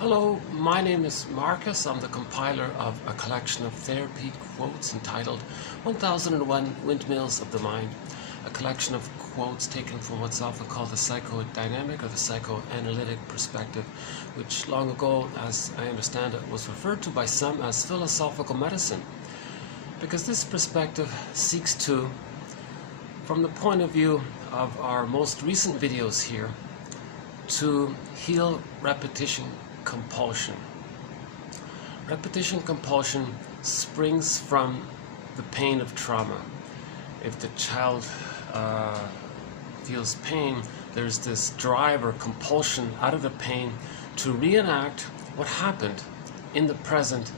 Hello, my name is Marcus. I'm the compiler of a collection of therapy quotes entitled 1001 Windmills of the Mind, a collection of quotes taken from what's often called the psychodynamic or the psychoanalytic perspective, which long ago, as I understand it, was referred to by some as philosophical medicine, because this perspective seeks to, from the point of view of our most recent videos here, to heal repetition compulsion. Repetition compulsion springs from the pain of trauma. If the child feels pain, there's this drive or compulsion out of the pain to reenact what happened in the present,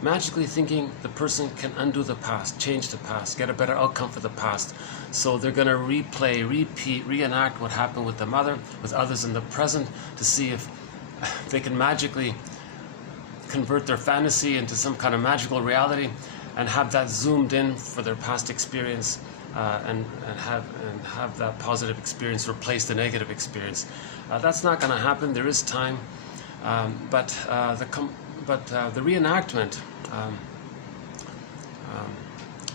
magically thinking the person can undo the past, change the past, get a better outcome for the past. So they're going to replay, repeat, reenact what happened with the mother, with others in the present, to see if they can magically convert their fantasy into some kind of magical reality and have that zoomed in for their past experience and have that positive experience replace the negative experience. That's not going to happen. There is time, but the reenactment,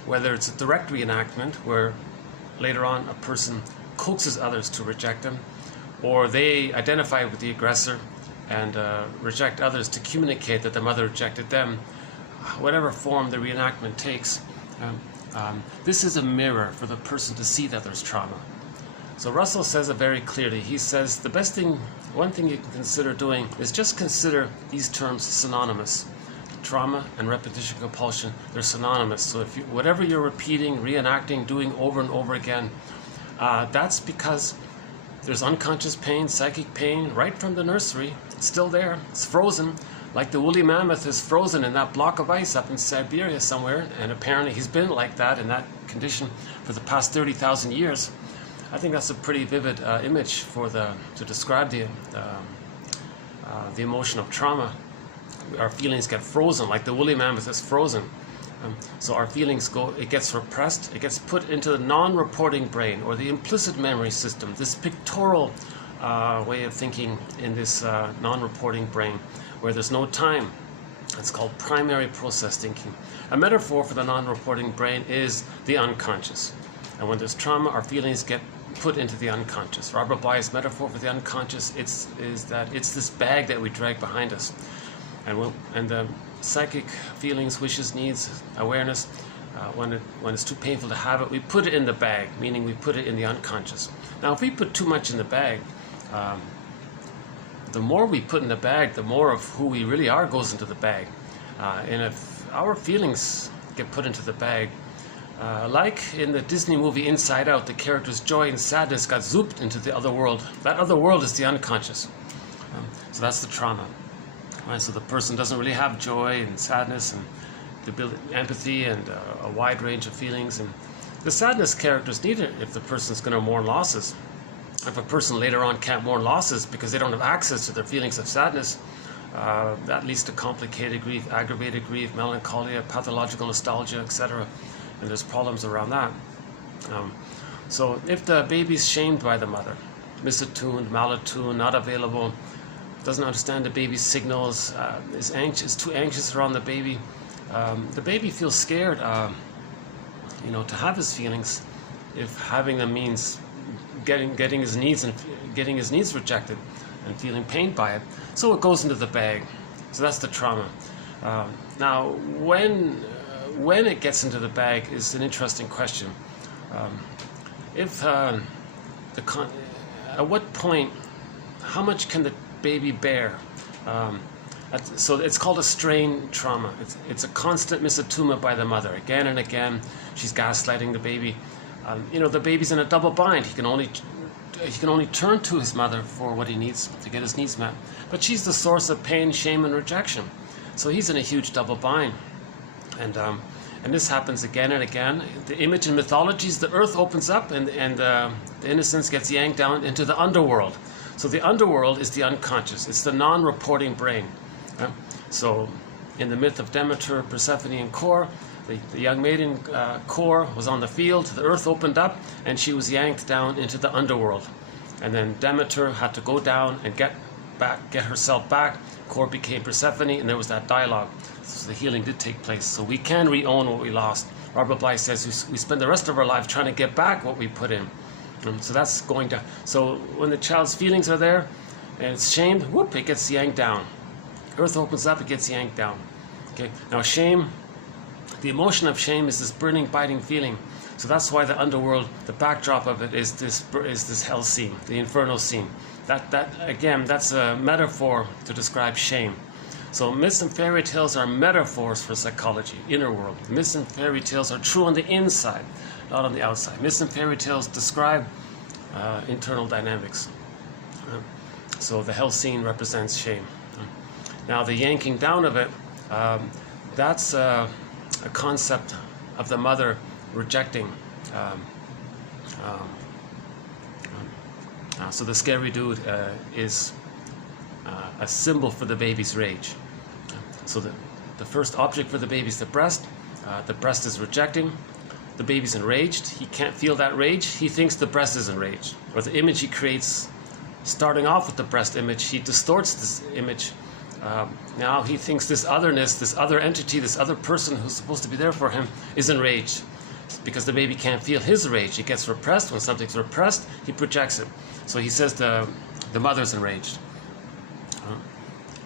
whether it's a direct reenactment where later on a person coaxes others to reject them, or they identify with the aggressor and reject others to communicate that the mother rejected them, whatever form the reenactment takes, this is a mirror for the person to see that there's trauma. So Russell says it very clearly. He says the best thing, one thing you can consider doing is just consider these terms synonymous. Trauma and repetition compulsion, they're synonymous. So if you, whatever you're repeating, reenacting, doing over and over again, that's because there's unconscious pain, psychic pain, right from the nursery. It's still there. It's frozen, like the woolly mammoth is frozen in that block of ice up in Siberia somewhere, and apparently he's been like that, in that condition, for the past 30,000 years. I think that's a pretty vivid image to describe the emotion of trauma. Our feelings get frozen, like the woolly mammoth is frozen. So our feelings it gets repressed, it gets put into the non-reporting brain, or the implicit memory system, this pictorial way of thinking in this non-reporting brain, where there's no time. It's called primary process thinking. A metaphor for the non-reporting brain is the unconscious. And when there's trauma, our feelings get put into the unconscious. Robert Bly's metaphor for the unconscious is that it's this bag that we drag behind us. And the psychic feelings, wishes, needs, awareness, when it's too painful to have it, we put it in the bag, meaning we put it in the unconscious. Now, if we put too much in the bag, the more we put in the bag, the more of who we really are goes into the bag. And if our feelings get put into the bag, like in the Disney movie Inside Out, the character's joy and sadness got zooped into the other world. That other world is the unconscious. So that's the trauma. Right, so the person doesn't really have joy and sadness and the ability, empathy and a wide range of feelings. And the sadness characters need it if the person's going to mourn losses. If a person later on can't mourn losses because they don't have access to their feelings of sadness, that leads to complicated grief, aggravated grief, melancholia, pathological nostalgia, etc. And there's problems around that. So if the baby's shamed by the mother, misattuned, malattuned, not available, doesn't understand the baby's signals, is too anxious around the baby feels scared, to have his feelings, if having them means getting his needs rejected and feeling pain by it. So it goes into the bag. So that's the trauma. Now, when it gets into the bag is an interesting question. At what point, how much can the baby bear? So it's called a strain trauma. It's a constant misattunement by the mother. Again and again, she's gaslighting the baby. The baby's in a double bind. He can only turn to his mother for what he needs to get his needs met. But she's the source of pain, shame, and rejection. So he's in a huge double bind. And this happens again and again. The image in mythologies, the earth opens up and the innocence gets yanked down into the underworld. So the underworld is the unconscious. It's the non-reporting brain. So in the myth of Demeter, Persephone, and Kore, the young maiden Kore was on the field, the earth opened up, and she was yanked down into the underworld. And then Demeter had to go down and get get herself back. Core became Persephone, and there was that dialogue. So the healing did take place. So we can re-own what we lost. Robert Bly says we spend the rest of our life trying to get back what we put in. So that's going to. So when the child's feelings are there, and it's shamed, whoop, it gets yanked down. Earth opens up, it gets yanked down. Okay. Now shame, the emotion of shame is this burning, biting feeling. So that's why the underworld, the backdrop of it is this hell scene, the inferno scene. That again, that's a metaphor to describe shame. So myths and fairy tales are metaphors for psychology, inner world. Myths and fairy tales are true on the inside, not on the outside. Myths and fairy tales describe internal dynamics. So the hell scene represents shame. Now the yanking down of it, that's a concept of the mother rejecting. So the scary dude is a symbol for the baby's rage. So the first object for the baby is the breast. The breast is rejecting. The baby's enraged. He can't feel that rage. He thinks the breast is enraged. Or the image he creates, starting off with the breast image, he distorts this image. Now he thinks this otherness, this other entity, this other person who's supposed to be there for him is enraged. Because the baby can't feel his rage. It gets repressed. When something's repressed, he projects it. So he says the mother's enraged.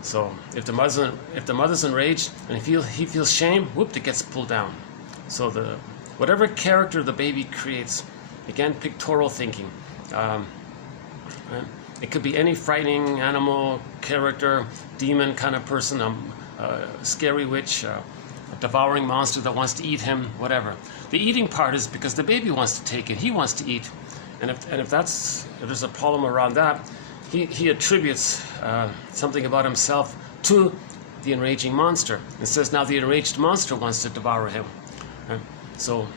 So if the mother's enraged and he feels shame, whoop, it gets pulled down. So whatever character the baby creates, again, pictorial thinking. It could be any frightening animal, character, demon kind of person, a scary witch, a devouring monster that wants to eat him, whatever. The eating part is because the baby wants to take it. He wants to eat, and if there's a problem around that, he attributes something about himself to the enraging monster and says now the enraged monster wants to devour him. Right? So.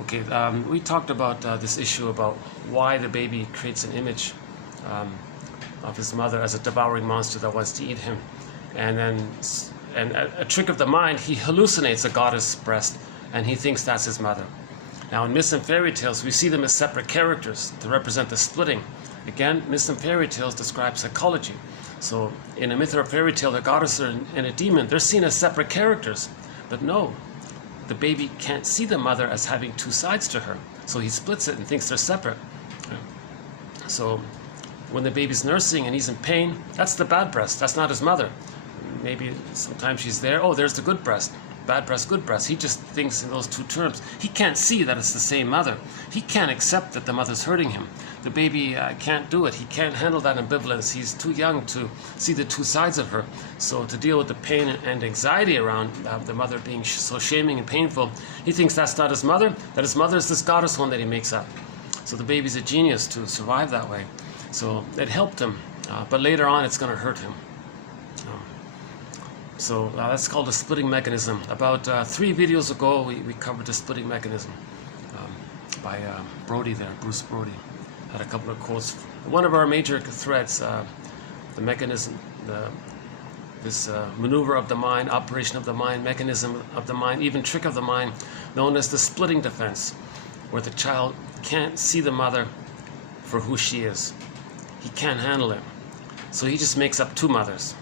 Okay, we talked about this issue about why the baby creates an image of his mother as a devouring monster that wants to eat him, and a trick of the mind, he hallucinates a goddess breast, and he thinks that's his mother. Now in myths and fairy tales, we see them as separate characters to represent the splitting. Again, myths and fairy tales describe psychology. So in a myth or a fairy tale, a goddess and a demon, they're seen as separate characters, but no. The baby can't see the mother as having two sides to her, so he splits it and thinks they're separate. So when the baby's nursing and he's in pain, that's the bad breast, that's not his mother. Maybe sometimes she's there, oh, there's the good breast, bad breast, good breast. He just thinks in those two terms. He can't see that it's the same mother. He can't accept that the mother's hurting him. The baby can't do it. He can't handle that ambivalence. He's too young to see the two sides of her. So to deal with the pain and anxiety around the mother being so shaming and painful, he thinks that's not his mother, that his mother is this goddess one that he makes up. So the baby's a genius to survive that way. So it helped him, but later on it's going to hurt him. So that's called a splitting mechanism. About 3 videos ago, we covered the splitting mechanism by Brody there, Bruce Brody. Had a couple of quotes. One of our major threads, the mechanism, this maneuver of the mind, operation of the mind, mechanism of the mind, even trick of the mind, known as the splitting defense, where the child can't see the mother for who she is. He can't handle it. So he just makes up 2 mothers.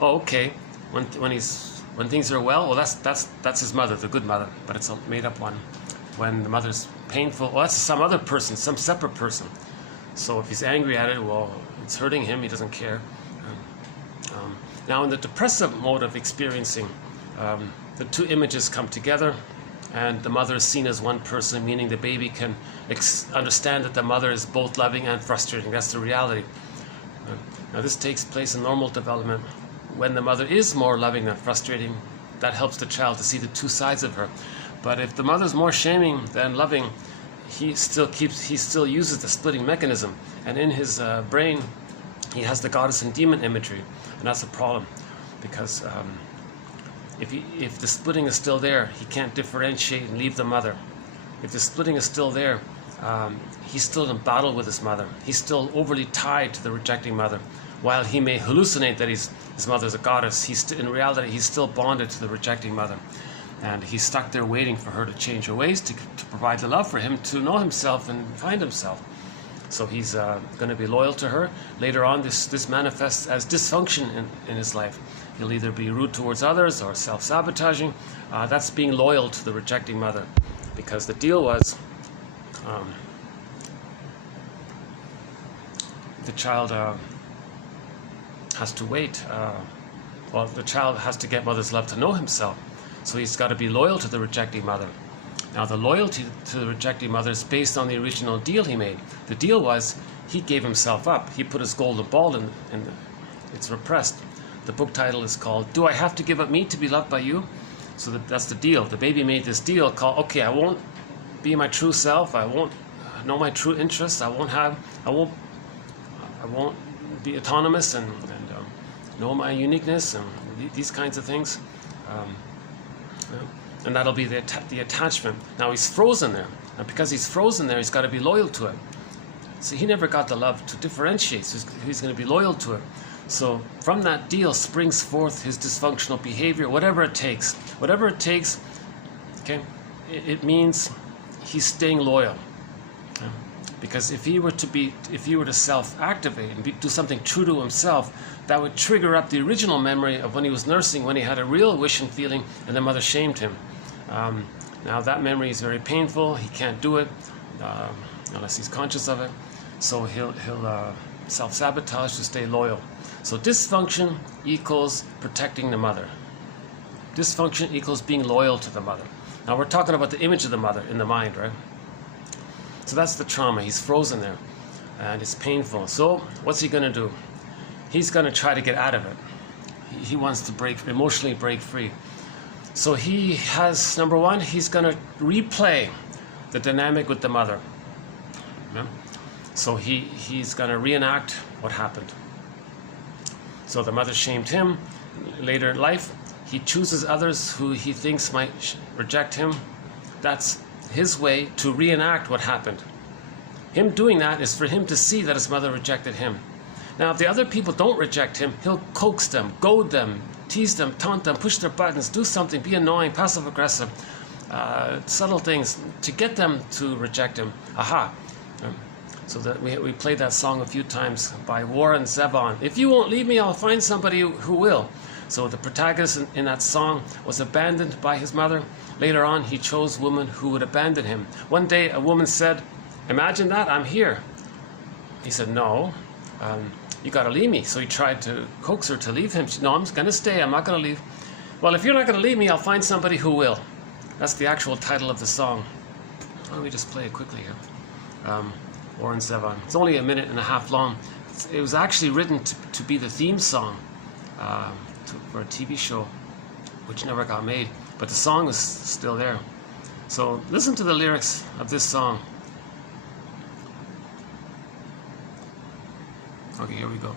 Oh, okay. When things are well, that's his mother, the good mother, but it's a made up one. When the mother's painful, well, that's some other person, some separate person. So if he's angry at it, well, it's hurting him, he doesn't care. Now in the depressive mode of experiencing, the 2 images come together, and the mother is seen as one person, meaning the baby can understand that the mother is both loving and frustrating. That's the reality. Now this takes place in normal development. When the mother is more loving than frustrating, that helps the child to see the 2 sides of her. But if the mother's more shaming than loving, he still uses the splitting mechanism, and in his brain he has the goddess and demon imagery, and that's a problem, because if the splitting is still there, he can't differentiate and leave the mother. If the splitting is still there, he's still in battle with his mother. He's still overly tied to the rejecting mother. While he may hallucinate that his mother's a goddess, in reality he's still bonded to the rejecting mother. And he's stuck there waiting for her to change her ways, to provide the love for him, to know himself and find himself. So he's going to be loyal to her. Later on, this manifests as dysfunction in his life. He'll either be rude towards others or self-sabotaging. That's being loyal to the rejecting mother, because the deal was the child has to wait. Well, the child has to get mother's love to know himself. So he's got to be loyal to the rejecting mother. Now, the loyalty to the rejecting mother is based on the original deal he made. The deal was he gave himself up. He put his golden ball in it's repressed. The book title is called "Do I Have to Give Up Me to Be Loved by You?" So that's the deal. The baby made this deal called, okay, I won't be my true self. I won't know my true interests. I won't be autonomous and know my uniqueness and these kinds of things. And that'll be the attachment. Now he's frozen there, and because he's frozen there, he's got to be loyal to it. So he never got the love to differentiate, so he's going to be loyal to it. So from that deal springs forth his dysfunctional behavior, whatever it takes. Whatever it takes, okay, it means he's staying loyal. Because if he were to self-activate and do something true to himself, that would trigger up the original memory of when he was nursing, when he had a real wish and feeling, and the mother shamed him. Now that memory is very painful. He can't do it unless he's conscious of it. So he'll self-sabotage to stay loyal. So dysfunction equals protecting the mother. Dysfunction equals being loyal to the mother. Now we're talking about the image of the mother in the mind, right? So that's the trauma. He's frozen there, and it's painful. So what's he going to do? He's going to try to get out of it. He wants to emotionally break free. So he has, number one, he's going to replay the dynamic with the mother. Yeah? So he's going to reenact what happened. So the mother shamed him. Later in life, he chooses others who he thinks might reject him. That's his way to reenact what happened. Him doing that is for him to see that his mother rejected him. Now, if the other people don't reject him, he'll coax them, goad them, tease them, taunt them, push their buttons, do something, be annoying, passive-aggressive, subtle things to get them to reject him. Aha. So that we played that song a few times by Warren Zevon. If you won't leave me, I'll find somebody who will. So the protagonist in that song was abandoned by his mother. Later on, he chose a woman who would abandon him. One day, a woman said, "Imagine that, I'm here." He said, "No, you got to leave me." So he tried to coax her to leave him. "No, I'm going to stay. I'm not going to leave." "Well, if you're not going to leave me, I'll find somebody who will." That's the actual title of the song. Let me just play it quickly here. Warren Zevon. It's only a minute and a half long. It was actually written to be the theme song for a TV show, which never got made. But the song is still there. So listen to the lyrics of this song. Okay, here we go.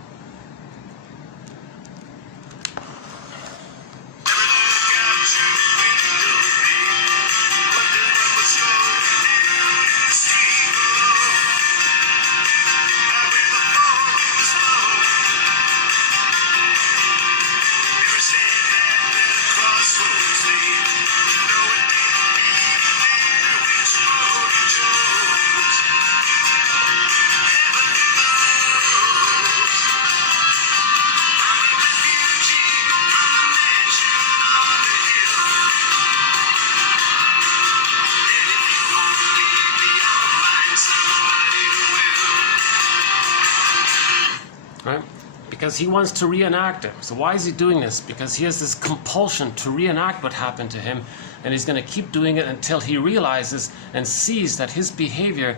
Right? Because he wants to reenact it. So why is he doing this? Because he has this compulsion to reenact what happened to him, and he's going to keep doing it until he realizes and sees that his behavior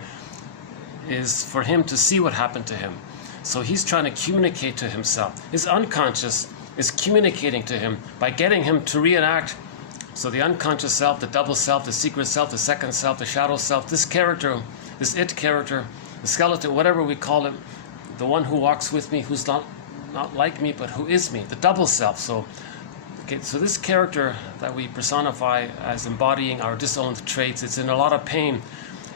is for him to see what happened to him. So he's trying to communicate to himself. His unconscious is communicating to him by getting him to reenact. So the unconscious self, the double self, the secret self, the second self, the shadow self, this character, this it character, the skeleton, whatever we call it, the one who walks with me, who's not like me, but who is me, the double self. So this character that we personify as embodying our disowned traits, it's in a lot of pain,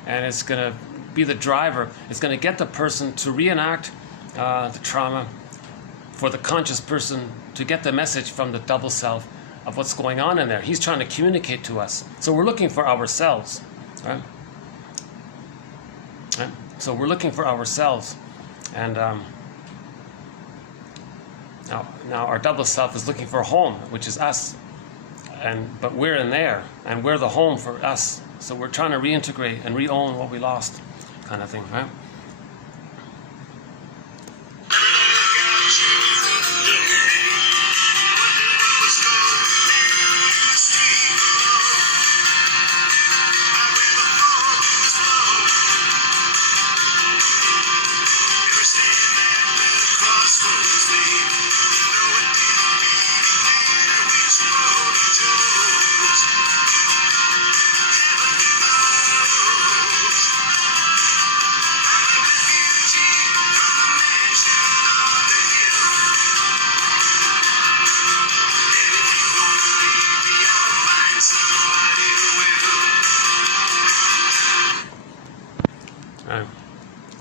and it's going to be the driver. It's going to get the person to reenact the trauma for the conscious person to get the message from the double self of what's going on in there. He's trying to communicate to us. So we're looking for ourselves, right? Right? So we're looking for ourselves, and now our double self is looking for a home, which is us, but we're in there, and we're the home for us. So we're trying to reintegrate and re-own what we lost, kind of thing, right?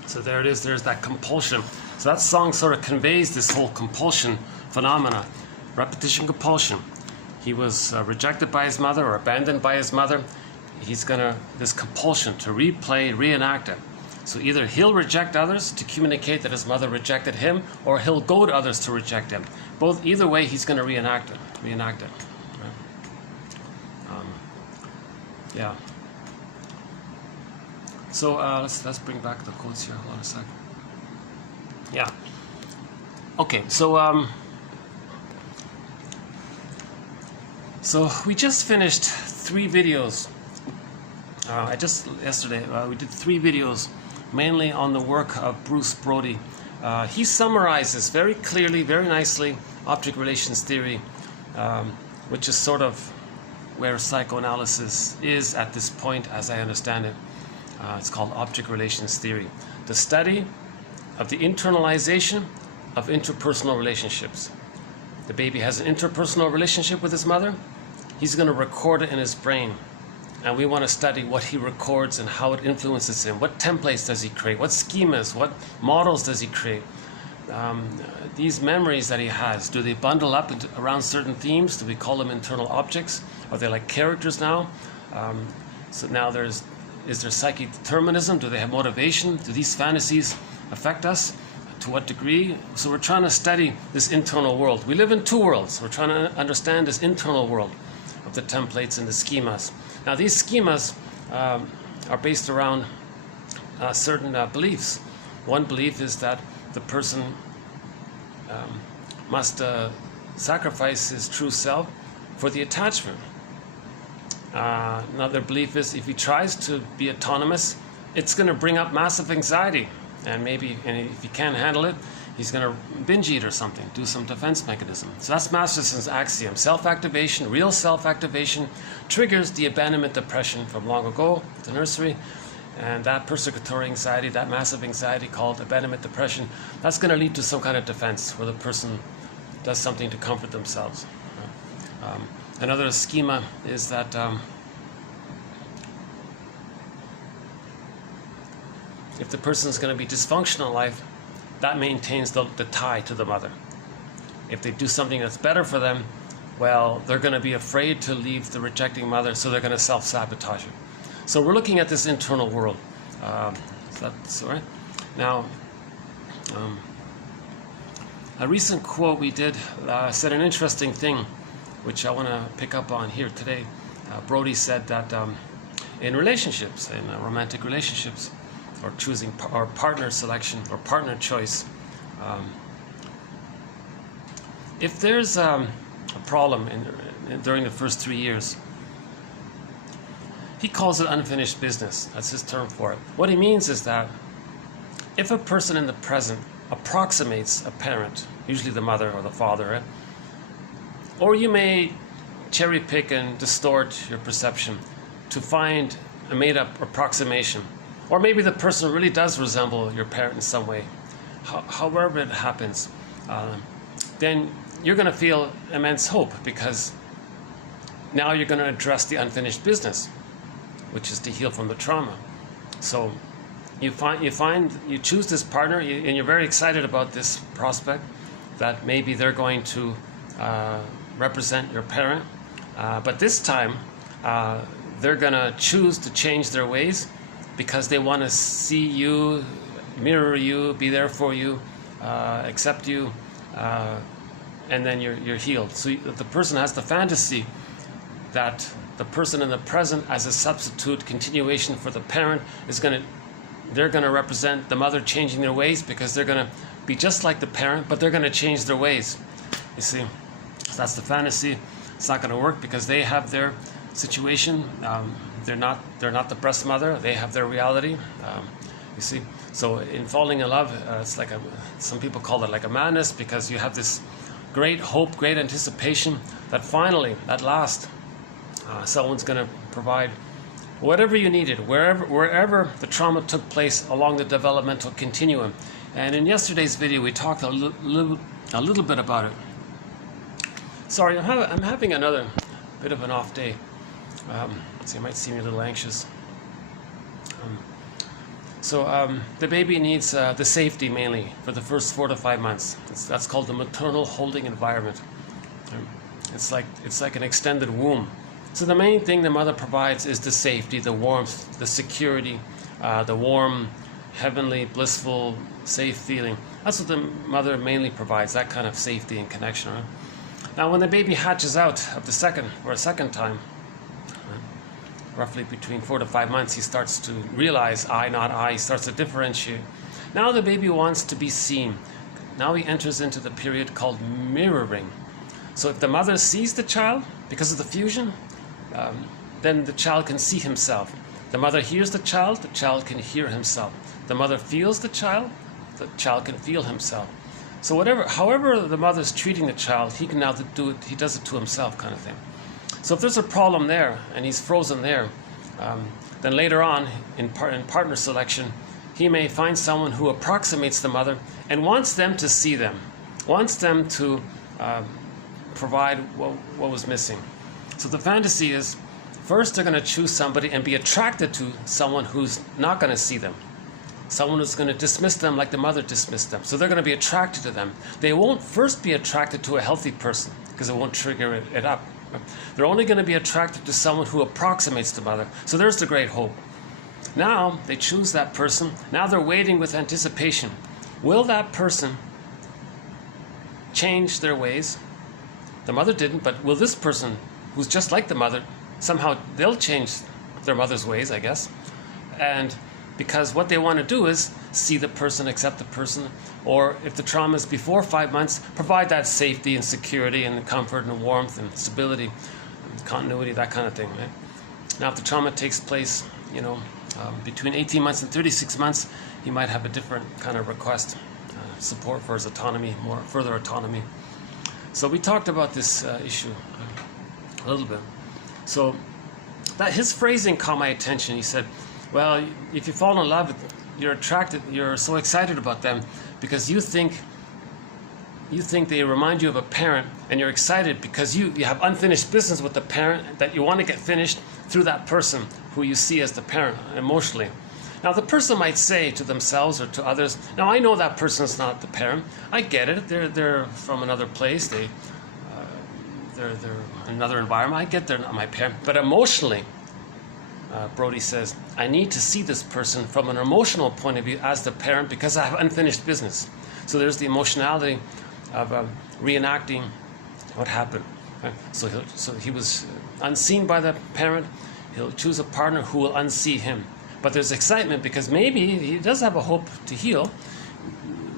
So there it is, there's that compulsion. So that song sort of conveys this whole compulsion phenomena, repetition compulsion. He was rejected by his mother or abandoned by his mother. He's gonna, this compulsion to replay, reenact it. So either he'll reject others to communicate that his mother rejected him, or he'll goad others to reject him. Either way, he's gonna reenact it. Right? Yeah. So let's bring back the quotes here. Hold on a sec. Yeah. Okay. So we just finished 3 videos. Yesterday we did 3 videos, mainly on the work of Bruce Brody. He summarizes very clearly, very nicely, object relations theory, which is sort of where psychoanalysis is at this point, as I understand it. It's called object relations theory, the study of the internalization of interpersonal relationships. The baby has an interpersonal relationship with his mother. He's going to record it in his brain, and we want to study what he records and how it influences him. What templates does he create? What schemas? What models does he create? These memories that he has, do they bundle up around certain themes? Do we call them internal objects? Are they like characters now? So now is there psychic determinism? Do they have motivation? Do these fantasies affect us? To what degree? So we're trying to study this internal world. We live in 2 worlds. We're trying to understand this internal world of the templates and the schemas. Now these schemas are based around certain beliefs. One belief is that the person must sacrifice his true self for the attachment. Another belief is if he tries to be autonomous, it's going to bring up massive anxiety, and if he can't handle it, he's going to binge eat or something, do some defense mechanism. So that's Masterson's axiom. Self-activation, real self-activation, triggers the abandonment depression from long ago, the nursery, and that persecutory anxiety, that massive anxiety called abandonment depression, that's going to lead to some kind of defense where the person does something to comfort themselves. Another schema is that if the person is going to be dysfunctional in life, that maintains the tie to the mother. If they do something that's better for them, well, they're going to be afraid to leave the rejecting mother, so they're going to self-sabotage it. So we're looking at this internal world. That's all right. Now, a recent quote we did said an interesting thing, which I want to pick up on here today. Brody said that in relationships, in romantic relationships, or choosing or partner selection or partner choice, if there's a problem during the first 3 years, he calls it unfinished business. That's his term for it. What he means is that if a person in the present approximates a parent, usually the mother or the father, or you may cherry pick and distort your perception to find a made-up approximation, or maybe the person really does resemble your parent in some way. However it happens, then you're going to feel immense hope, because now you're going to address the unfinished business, which is to heal from the trauma. So you choose this partner, and you're very excited about this prospect that maybe they're going to represent your parent, But this time, they're going to choose to change their ways because they want to see you, mirror you, be there for you, accept you, and then you're healed. So the person has the fantasy that the person in the present as a substitute continuation for the parent they're going to represent the mother changing their ways because they're going to be just like the parent, but they're going to change their ways. You see, so that's the fantasy. It's not going to work because they have their situation. They're not the breast mother. They have their reality. You see, so in falling in love, it's like some people call it like a madness because you have this great hope, great anticipation that finally, at last, someone's going to provide whatever you needed, wherever the trauma took place along the developmental continuum. And in yesterday's video, we talked a little bit about it. Sorry, I'm having another bit of an off day. So you might see me a little anxious. The baby needs the safety mainly for the first 4 to 5 months. That's called the maternal holding environment. It's like an extended womb. So the main thing the mother provides is the safety, the warmth, the security, the warm, heavenly, blissful, safe feeling. That's what the mother mainly provides, that kind of safety and connection. Right? Now when the baby hatches out of a second time, roughly between 4 to 5 months, he starts to realize I, not I. He starts to differentiate. Now the baby wants to be seen. Now he enters into the period called mirroring. So if the mother sees the child because of the fusion, then the child can see himself. The mother hears the child can hear himself. The mother feels the child can feel himself. So however the mother's treating the child, he can now do it. He does it to himself, kind of thing. So if there's a problem there and he's frozen there, then later on in partner selection, he may find someone who approximates the mother and wants them to see them, wants them to provide what was missing. So the fantasy is, first they're going to choose somebody and be attracted to someone who's not going to see them. Someone who's going to dismiss them like the mother dismissed them. So they're going to be attracted to them. They won't first be attracted to a healthy person because it won't trigger it up. They're only going to be attracted to someone who approximates the mother. So there's the great hope. Now they choose that person. Now they're waiting with anticipation. Will that person change their ways? The mother didn't, but will this person, who's just like the mother, somehow they'll change their mother's ways, I guess. And because what they want to do is see the person, accept the person, or if the trauma is before 5 months, provide that safety and security and comfort and warmth and stability and continuity, that kind of thing, right? Now if the trauma takes place, between 18 months and 36 months, he might have a different kind of request, support for his autonomy, further autonomy. So we talked about this issue a little bit. So that his phrasing caught my attention. He said, well, if you fall in love, you're so excited about them because you think they remind you of a parent, and you're excited because you have unfinished business with the parent that you want to get finished through that person who you see as the parent emotionally. Now the person might say to themselves or to others, now I know that person's not the parent. I get it. They're from another place. They're in another environment. I get they're not my parent. But emotionally, Brody says, I need to see this person from an emotional point of view as the parent because I have unfinished business. So there's the emotionality of reenacting what happened. Right? So he was unseen by the parent. He'll choose a partner who will unsee him. But there's excitement because maybe he does have a hope to heal.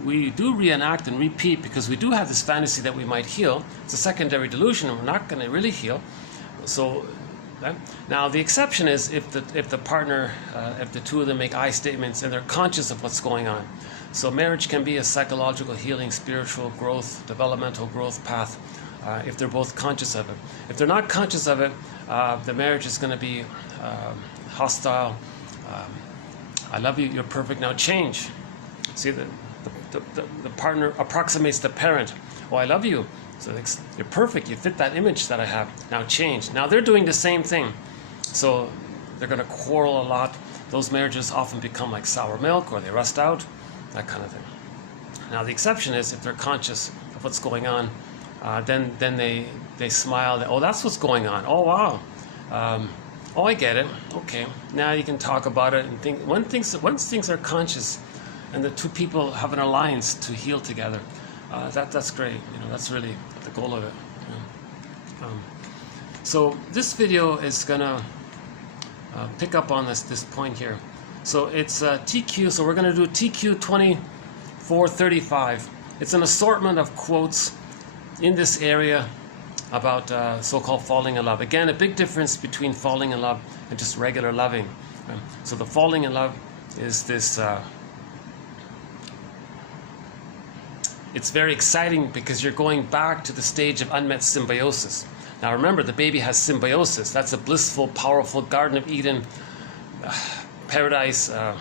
We do reenact and repeat because we do have this fantasy that we might heal. It's a secondary delusion and we're not going to really heal. So now the exception is if the partner, if the two of them make I statements and they're conscious of what's going on. So marriage can be a psychological healing, spiritual growth, developmental growth path if they're both conscious of it. If they're not conscious of it, the marriage is going to be hostile. I love you, you're perfect, now change. See, the partner approximates the parent. Oh, I love you, so you're perfect, you fit that image that I have, now change. Now they're doing the same thing. So they're going to quarrel a lot. Those marriages often become like sour milk or they rust out, that kind of thing. Now the exception is if they're conscious of what's going on then they smile. Oh, that's what's going on. Oh, wow. Oh, I get it. Okay. Now you can talk about it and think. Once things are conscious, and the two people have an alliance to heal together, that's great. That's really the goal of it. So this video is gonna pick up on this point here. So it's TQ. So we're gonna do TQ 2435. It's an assortment of quotes in this area about so-called falling in love. Again, a big difference between falling in love and just regular loving. So the falling in love is this. It's very exciting because you're going back to the stage of unmet symbiosis. Now remember, the baby has symbiosis. That's a blissful, powerful Garden of Eden, paradise. The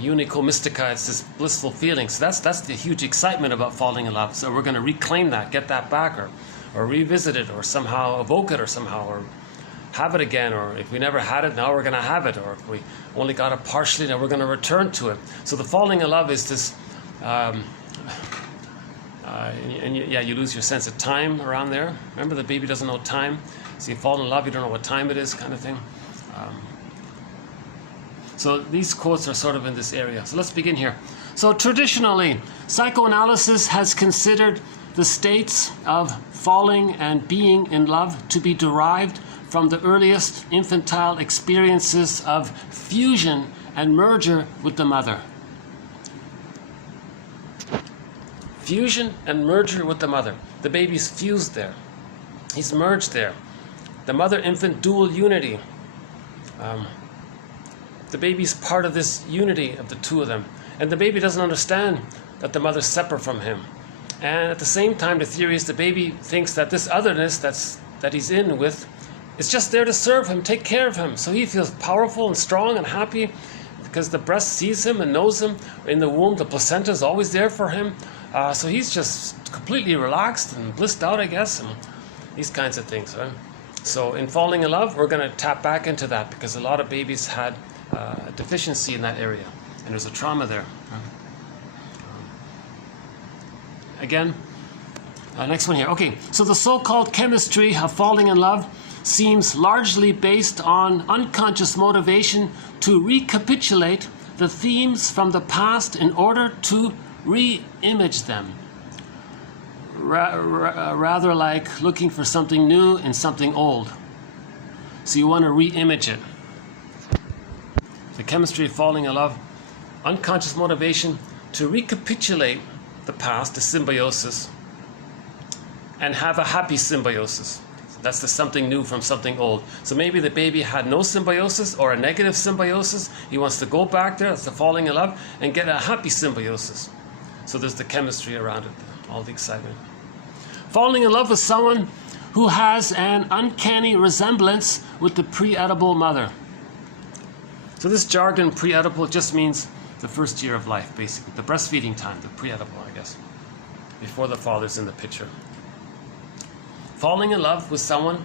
unico mystica. It's this blissful feeling. So that's the huge excitement about falling in love. So we're going to reclaim that, get that back, or revisit it, or somehow evoke it, or somehow, or have it again. Or if we never had it, now we're going to have it. Or if we only got it partially, now we're going to return to it. So the falling in love is this. You lose your sense of time around there. Remember, the baby doesn't know time. So you fall in love, you don't know what time it is, kind of thing. So these quotes are sort of in this area. So let's begin here. So traditionally, psychoanalysis has considered the states of falling and being in love to be derived from the earliest infantile experiences of fusion and merger with the mother. Fusion and merger with the mother. The baby's fused there. He's merged there. The mother-infant dual unity. The baby's part of this unity of the two of them. And the baby doesn't understand that the mother's separate from him. And at the same time, the theory is the baby thinks that this otherness that he's in with is just there to serve him, take care of him. So he feels powerful and strong and happy because the breast sees him and knows him. In the womb, the placenta is always there for him. So he's just completely relaxed and blissed out, I guess, and these kinds of things. Right? So in falling in love, we're going to tap back into that because a lot of babies had a deficiency in that area, and there's a trauma there. Again, next one here. Okay, so the so-called chemistry of falling in love seems largely based on unconscious motivation to recapitulate the themes from the past in order to re-image them. Rather like looking for something new in something old. So you want to re-image it. The chemistry of falling in love, unconscious motivation to recapitulate the past, the symbiosis, and have a happy symbiosis. That's the something new from something old. So maybe the baby had no symbiosis or a negative symbiosis. He wants to go back there, that's the falling in love, and get a happy symbiosis. So there's the chemistry around it, all the excitement. Falling in love with someone who has an uncanny resemblance with the pre-oedipal mother. So this jargon, pre-oedipal, just means the first year of life, basically. The breastfeeding time, the pre-oedipal, I guess. Before the father's in the picture. Falling in love with someone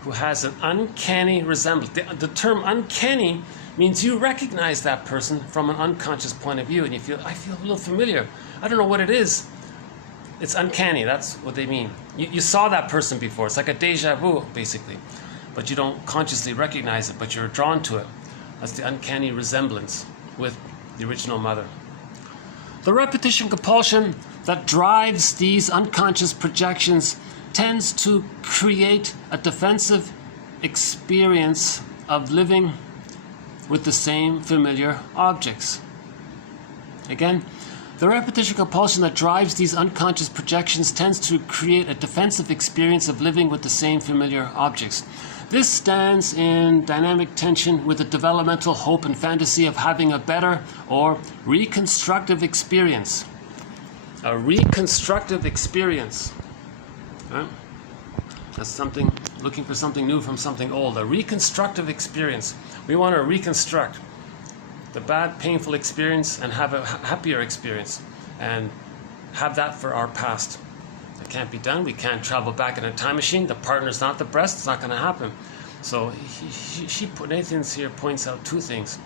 who has an uncanny resemblance. The term uncanny means you recognize that person from an unconscious point of view, and I feel a little familiar. I don't know what it is. It's uncanny, that's what they mean. You saw that person before. It's like a deja vu, basically. But you don't consciously recognize it, but you're drawn to it. That's the uncanny resemblance with the original mother. The repetition compulsion that drives these unconscious projections tends to create a defensive experience of living with the same familiar objects. Again, the repetition compulsion that drives these unconscious projections tends to create a defensive experience of living with the same familiar objects. This stands in dynamic tension with the developmental hope and fantasy of having a better or reconstructive experience. A reconstructive experience. Right? That's something, looking for something new from something old. A reconstructive experience. We want to reconstruct the bad, painful experience and have a happier experience. And have that for our past. It can't be done. We can't travel back in a time machine. The partner's not the breast. It's not going to happen. So Nathan's here points out two things.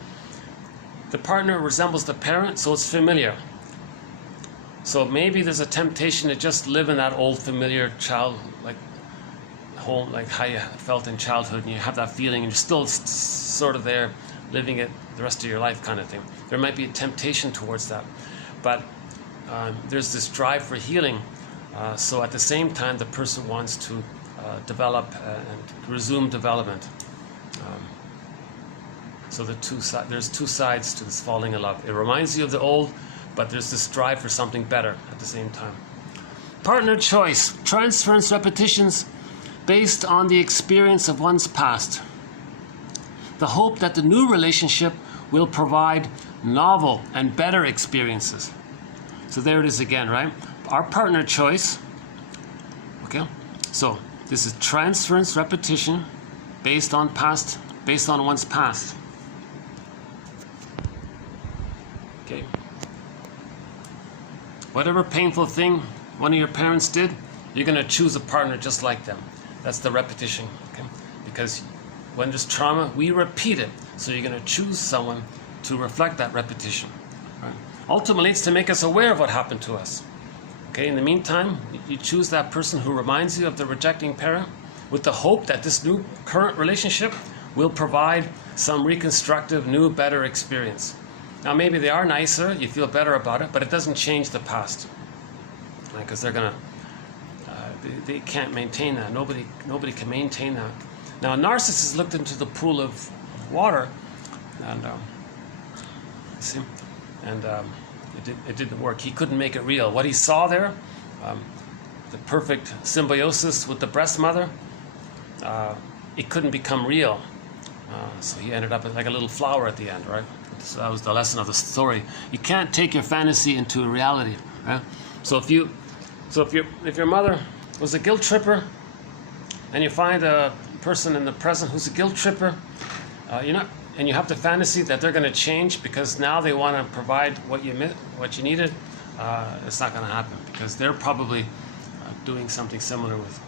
The partner resembles the parent, so it's familiar. So maybe there's a temptation to just live in that old familiar child, like home, like how you felt in childhood, and you have that feeling, and you're still sort of there, living it the rest of your life, kind of thing. There might be a temptation towards that, but there's this drive for healing. So at the same time, the person wants to develop and resume development. So there's two sides to this falling in love. It reminds you of the old, but there's this drive for something better at the same time. Partner choice, transference repetitions based on the experience of one's past. The hope that the new relationship will provide novel and better experiences. So there it is again, right? Our partner choice, okay? So this is transference repetition based on one's past. Okay. Whatever painful thing one of your parents did, you're going to choose a partner just like them. That's the repetition, okay? Because when there's trauma, we repeat it. So you're going to choose someone to reflect that repetition. Right? Ultimately, it's to make us aware of what happened to us. Okay, in the meantime, you choose that person who reminds you of the rejecting parent with the hope that this new current relationship will provide some reconstructive, new, better experience. Now, maybe they are nicer, you feel better about it, but it doesn't change the past. Because they're going to, they can't maintain that. Nobody can maintain that. Now, a narcissist looked into the pool of water, and see, and it didn't work. He couldn't make it real. What he saw there, the perfect symbiosis with the breast mother, it couldn't become real. So he ended up like a little flower at the end, right? So that was the lesson of the story. You can't take your fantasy into reality, right? So if your mother was a guilt tripper, and you find a person in the present who's a guilt tripper, and you have the fantasy that they're going to change because now they want to provide what you needed, it's not going to happen because they're probably doing something similar with,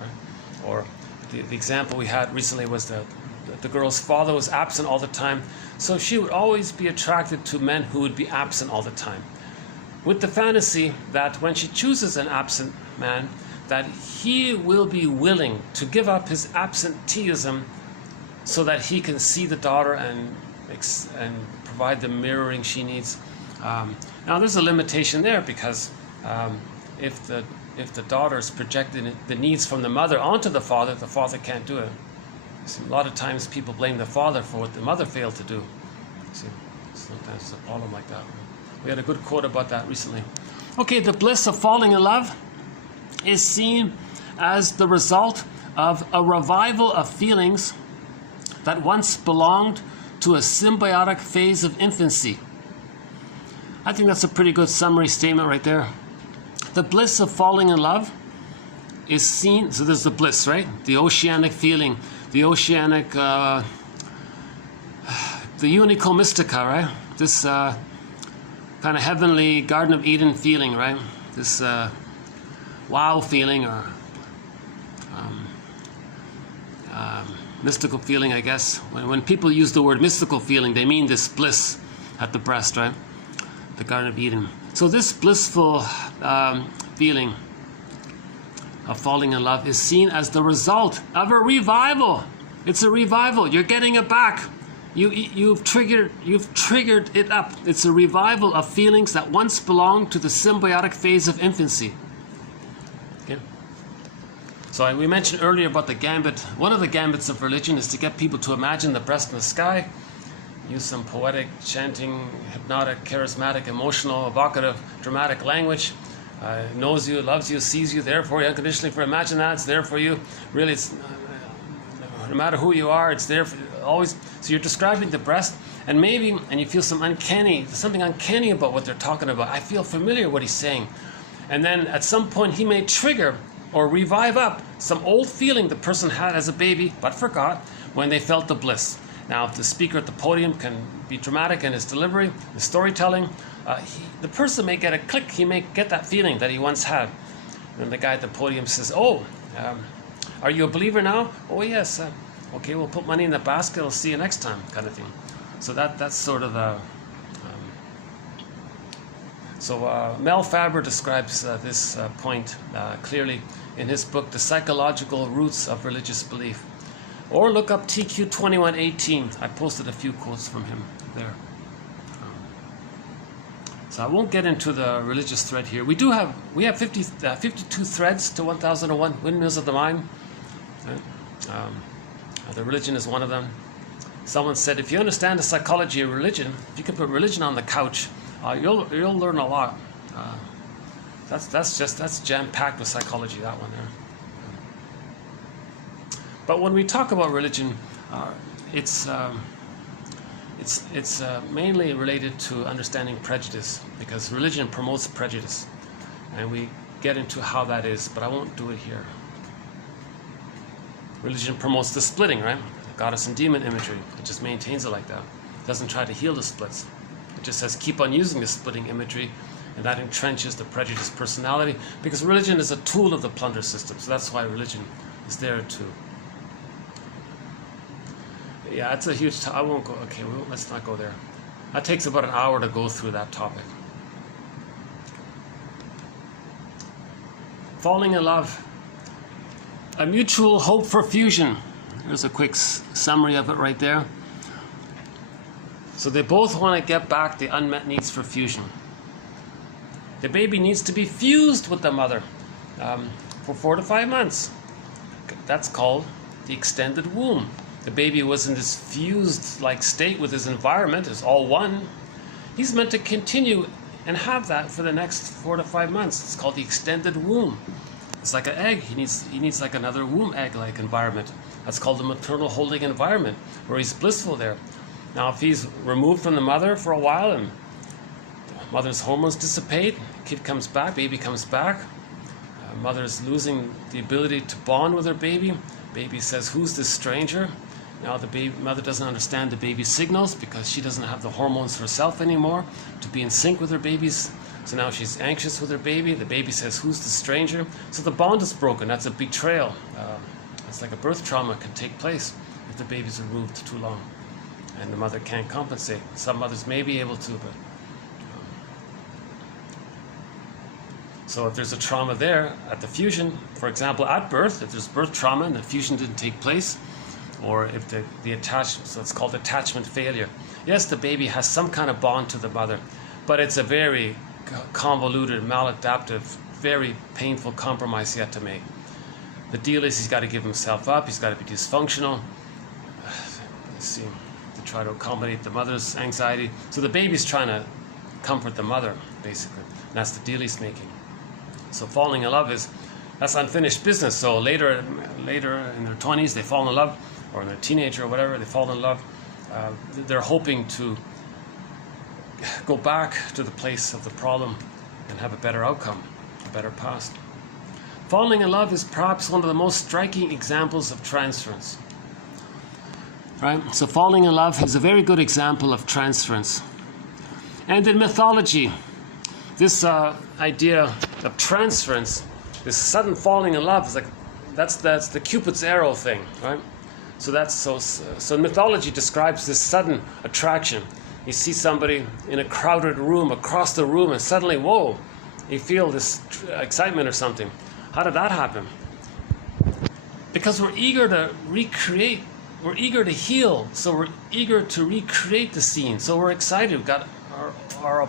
right? Or the example we had recently was that the girl's father was absent all the time, so she would always be attracted to men who would be absent all the time, with the fantasy that when she chooses an absent man, that he will be willing to give up his absenteeism so that he can see the daughter and provide the mirroring she needs. Now there's a limitation there because if the daughter is projecting the needs from the mother onto the father can't do it. See, a lot of times people blame the father for what the mother failed to do. See, sometimes it's a problem like that. We had a good quote about that recently. Okay, the bliss of falling in love is seen as the result of a revival of feelings that once belonged to a symbiotic phase of infancy. I think that's a pretty good summary statement right there. The bliss of falling in love is seen, so there's the bliss, right? The oceanic feeling, the oceanic, the unico mystica, right? This kind of heavenly Garden of Eden feeling, right? This wow feeling or mystical feeling, I guess. When people use the word mystical feeling, they mean this bliss at the breast, right? The Garden of Eden. So this blissful feeling of falling in love is seen as the result of a revival. It's a revival. You're getting it back. You've triggered it up. It's a revival of feelings that once belonged to the symbiotic phase of infancy. Okay. So we mentioned earlier about the gambit. One of the gambits of religion is to get people to imagine the breast in the sky, use some poetic, chanting, hypnotic, charismatic, emotional, evocative, dramatic language. Knows you, loves you, sees you, there for you unconditionally. For imagine that, it's there for you. Really, it's no matter who you are, it's there for you, always. So you're describing the breast, and you feel something uncanny about what they're talking about. I feel familiar what he's saying. And then at some point he may trigger or revive up some old feeling the person had as a baby but forgot when they felt the bliss. Now, if the speaker at the podium can be dramatic in his delivery, his storytelling, the person may get a click. He may get that feeling that he once had. And the guy at the podium says, "Oh, are you a believer now?" "Oh, yes." "Okay, we'll put money in the basket. I'll see you next time," kind of thing. So that's sort of So Mel Faber describes this point clearly in his book, The Psychological Roots of Religious Belief. Or look up TQ 2118. I posted a few quotes from him there. So I won't get into the religious thread here. We have 52 threads to 1001 Windmills of the Mind. The religion is one of them. Someone said, if you understand the psychology of religion, if you can put religion on the couch, you'll learn a lot. That's jam-packed with psychology, that one there. But when we talk about religion, it's mainly related to understanding prejudice, because religion promotes prejudice, and we get into how that is, but I won't do it here. Religion promotes the splitting, right? Goddess and demon imagery. It just maintains it like that. It doesn't try to heal the splits. It just says keep on using the splitting imagery, and that entrenches the prejudiced personality, because religion is a tool of the plunder system. So that's why religion is there to. Yeah, it's a huge. I won't go. Okay, let's not go there. That takes about an hour to go through that topic. Falling in love. A mutual hope for fusion. Here's a quick summary of it right there. So they both want to get back the unmet needs for fusion. The baby needs to be fused with the mother for 4 to 5 months. That's called the extended womb. The baby was in this fused-like state with his environment, is all one. He's meant to continue and have that for the next 4 to 5 months. It's called the extended womb. It's like an egg. He needs like another womb egg-like environment. That's called the maternal holding environment, where he's blissful there. Now, if he's removed from the mother for a while and the mother's hormones dissipate, kid comes back, baby comes back, mother's losing the ability to bond with her baby. Baby says, "Who's this stranger?" Now the mother doesn't understand the baby's signals because she doesn't have the hormones herself anymore to be in sync with her babies. So now she's anxious with her baby. The baby says, "Who's the stranger?" So the bond is broken. That's a betrayal. It's like a birth trauma can take place if the baby's removed too long and the mother can't compensate. Some mothers may be able to, but so if there's a trauma there at the fusion, for example, at birth, if there's birth trauma and the fusion didn't take place, or if the attachment, so it's called attachment failure. Yes, the baby has some kind of bond to the mother, but it's a very convoluted, maladaptive, very painful compromise he had to make. The deal is he's got to give himself up, he's got to be dysfunctional, let's see, to try to accommodate the mother's anxiety. So the baby's trying to comfort the mother, basically, and that's the deal he's making. So falling in love that's unfinished business. So later in their 20s, they fall in love, or in their teenager or whatever, they fall in love. They're hoping to go back to the place of the problem and have a better outcome, a better past. Falling in love is perhaps one of the most striking examples of transference. Right? So falling in love is a very good example of transference. And in mythology, this idea of transference, this sudden falling in love, is like that's the Cupid's arrow thing, right? So mythology describes this sudden attraction. You see somebody in a crowded room, across the room, and suddenly, whoa, you feel this excitement or something. How did that happen? Because we're eager to recreate, we're eager to heal, so we're eager to recreate the scene. So we're excited. We've got our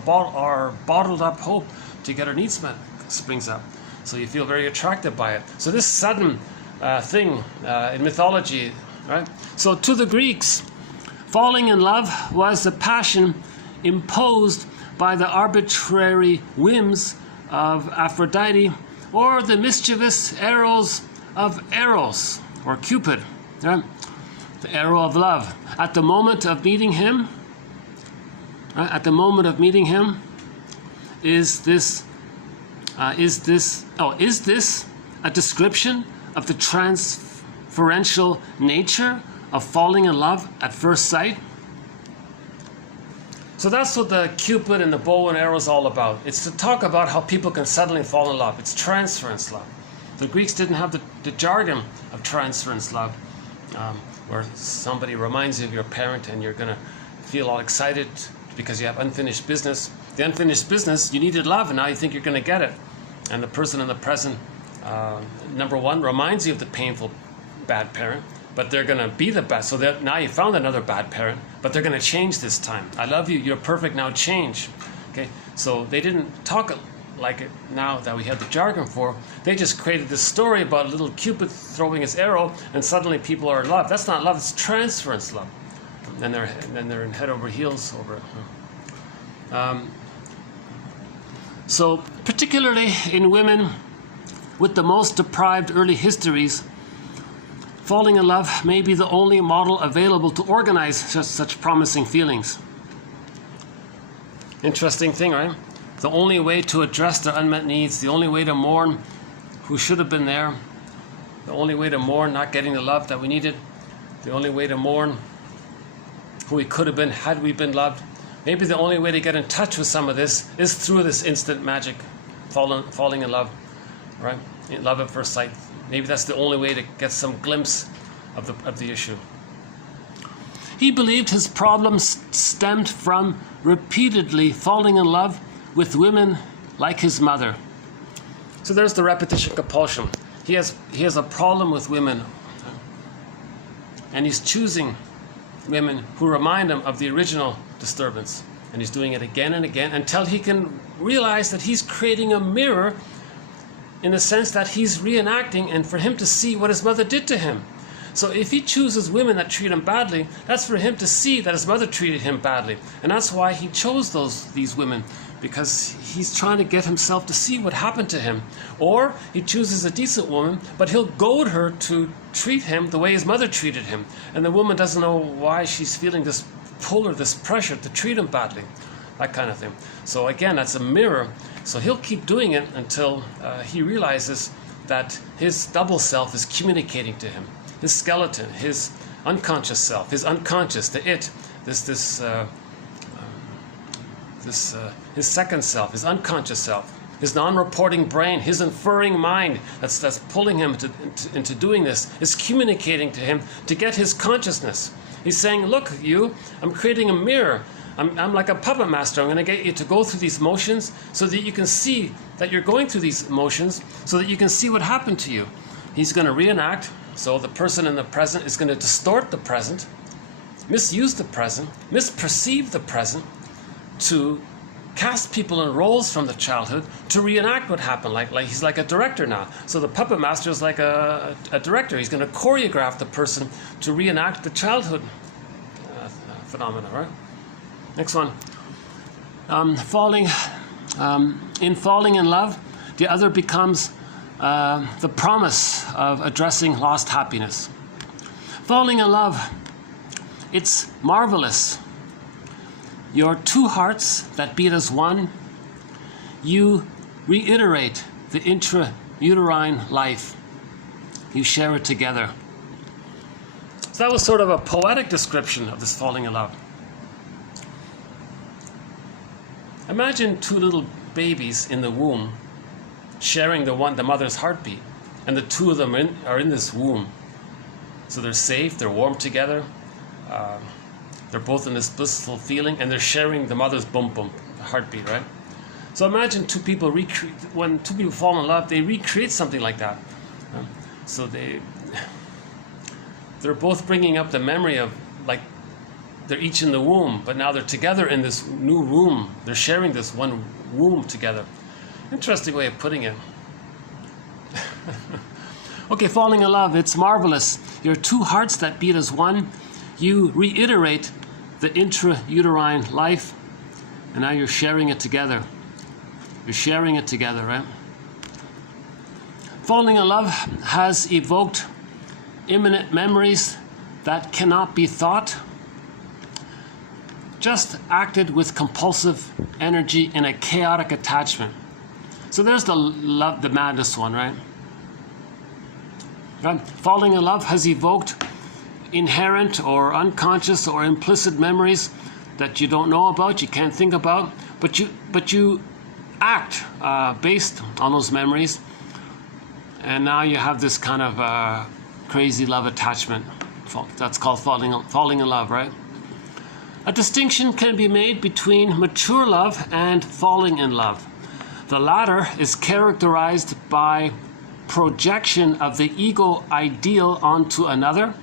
bottled up hope to get our needs met springs up. So you feel very attracted by it. So this sudden thing in mythology, right? So to the Greeks, falling in love was the passion imposed by the arbitrary whims of Aphrodite, or the mischievous arrows of Eros, or Cupid, right? The arrow of love. At the moment of meeting him, is this a description of the transferential nature of falling in love at first sight? So that's what the Cupid and the bow and arrow is all about. It's to talk about how people can suddenly fall in love. It's transference love. The Greeks didn't have the jargon of transference love, where somebody reminds you of your parent and you're going to feel all excited because you have unfinished business. The unfinished business, you needed love, and now you think you're going to get it. And the person in the present, number one, reminds you of the painful bad parent, but they're going to be the best. So now you found another bad parent, but they're going to change this time. I love you, you're perfect, now change. Okay, so they didn't talk like it now that we have the jargon for. They just created this story about a little Cupid throwing his arrow, and suddenly people are in love. That's not love, it's transference love. And then they're in head over heels over it. So particularly in women with the most deprived early histories, falling in love may be the only model available to organize such promising feelings. Interesting thing, right? The only way to address their unmet needs, the only way to mourn who should have been there, the only way to mourn not getting the love that we needed, the only way to mourn who we could have been had we been loved. Maybe the only way to get in touch with some of this is through this instant magic, falling in love, right? Love at first sight. Maybe that's the only way to get some glimpse of the issue. He believed his problems stemmed from repeatedly falling in love with women like his mother. So there's the repetition compulsion. He has a problem with women, and he's choosing women who remind him of the original disturbance, and he's doing it again and again until he can realize that he's creating a mirror, in the sense that he's reenacting, and for him to see what his mother did to him. So if he chooses women that treat him badly, that's for him to see that his mother treated him badly, and that's why he chose these women, because he's trying to get himself to see what happened to him. Or he chooses a decent woman, but he'll goad her to treat him the way his mother treated him, and the woman doesn't know why she's feeling this pull or this pressure to treat him badly, that kind of thing. So again, that's a mirror. So he'll keep doing it until he realizes that his double self is communicating to him. His skeleton, his unconscious self, his unconscious, the it, his second self, his unconscious self, his non-reporting brain, his inferring mind that's pulling him into doing this, is communicating to him to get his consciousness. He's saying, look, I'm creating a mirror. I'm like a puppet master. I'm going to get you to go through these motions so that you can see that you're going through these motions, so that you can see what happened to you. He's going to reenact. So the person in the present is going to distort the present, misuse the present, misperceive the present, to cast people in roles from the childhood to reenact what happened. Like he's like a director now. So the puppet master is like a director. He's going to choreograph the person to reenact the childhood phenomena, right? Next one. Falling in love, the other becomes the promise of addressing lost happiness. Falling in love, it's marvelous. Your two hearts that beat as one, you reiterate the intrauterine life. You share it together. So that was sort of a poetic description of this falling in love. Imagine two little babies in the womb sharing the mother's heartbeat, and the two of them are in this womb. So they're safe, they're warm together, they're both in this blissful feeling, and they're sharing the mother's bump heartbeat, right? So imagine when two people fall in love, they recreate something like that. So they're both bringing up the memory of, like, they're each in the womb, but now they're together in this new womb. They're sharing this one womb together. Interesting way of putting it. Okay, falling in love, it's marvelous. Your two hearts that beat as one, you reiterate the intrauterine life, and now you're sharing it together. You're sharing it together, right? Falling in love has evoked imminent memories that cannot be thought, just acted with compulsive energy in a chaotic attachment. So there's the love, the madness one, right? Falling in love has evoked inherent or unconscious or implicit memories that you don't know about, you can't think about, but you act based on those memories, and now you have this kind of crazy love attachment. That's called falling in love, right? A distinction can be made between mature love and falling in love. The latter is characterized by projection of the ego ideal onto another,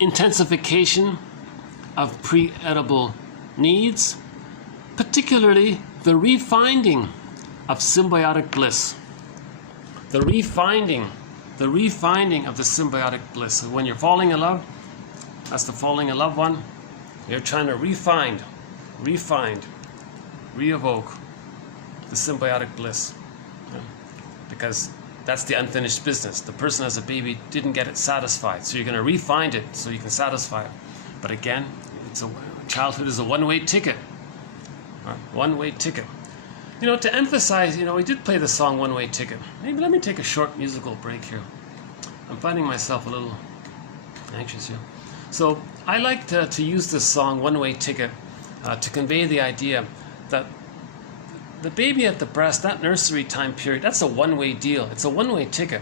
intensification of pre-oedipal needs, particularly the refinding of symbiotic bliss. The refinding of the symbiotic bliss. So when you're falling in love, that's the falling in love one. You're trying to re-evoke the symbiotic bliss. Yeah. Because that's the unfinished business. The person as a baby didn't get it satisfied, so you're going to re-find it so you can satisfy it. But again, childhood is a one-way ticket. Right? One-way ticket. You know, to emphasize, we did play the song One Way Ticket. Maybe let me take a short musical break here. I'm finding myself a little anxious here. So I like to use this song One Way Ticket to convey the idea that the baby at the breast, that nursery time period, that's a one-way deal. It's a one-way ticket.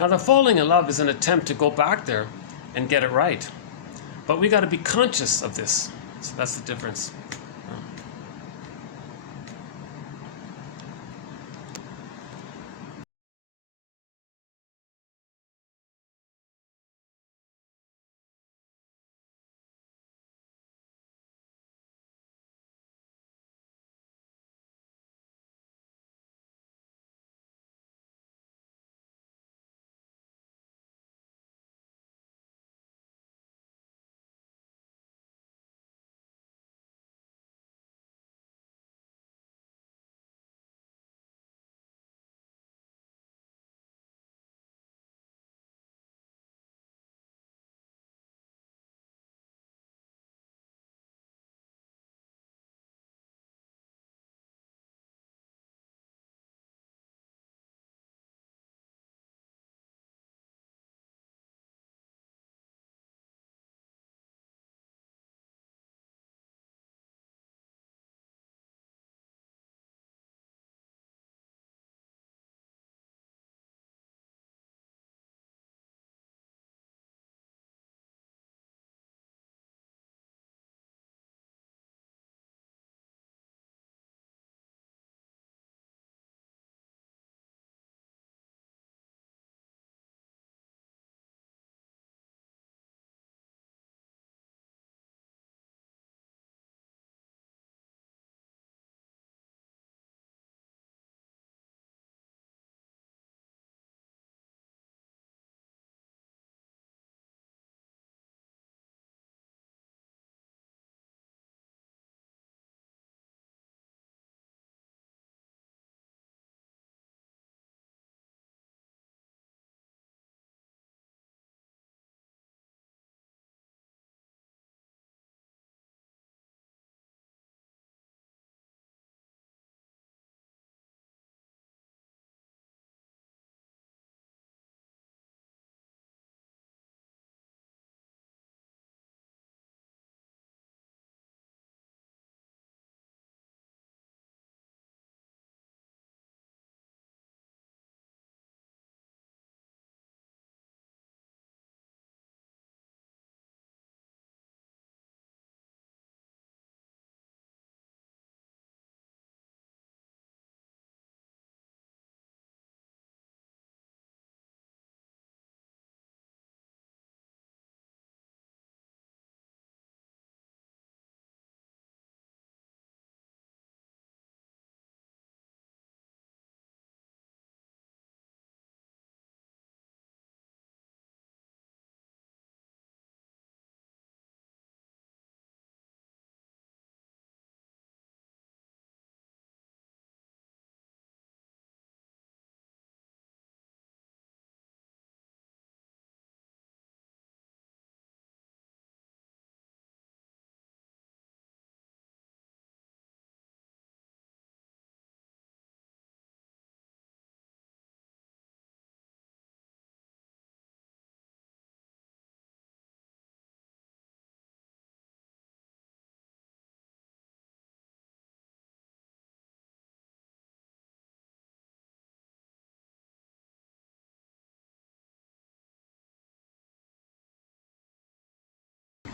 Now the falling in love is an attempt to go back there and get it right. But we got to be conscious of this. So that's the difference.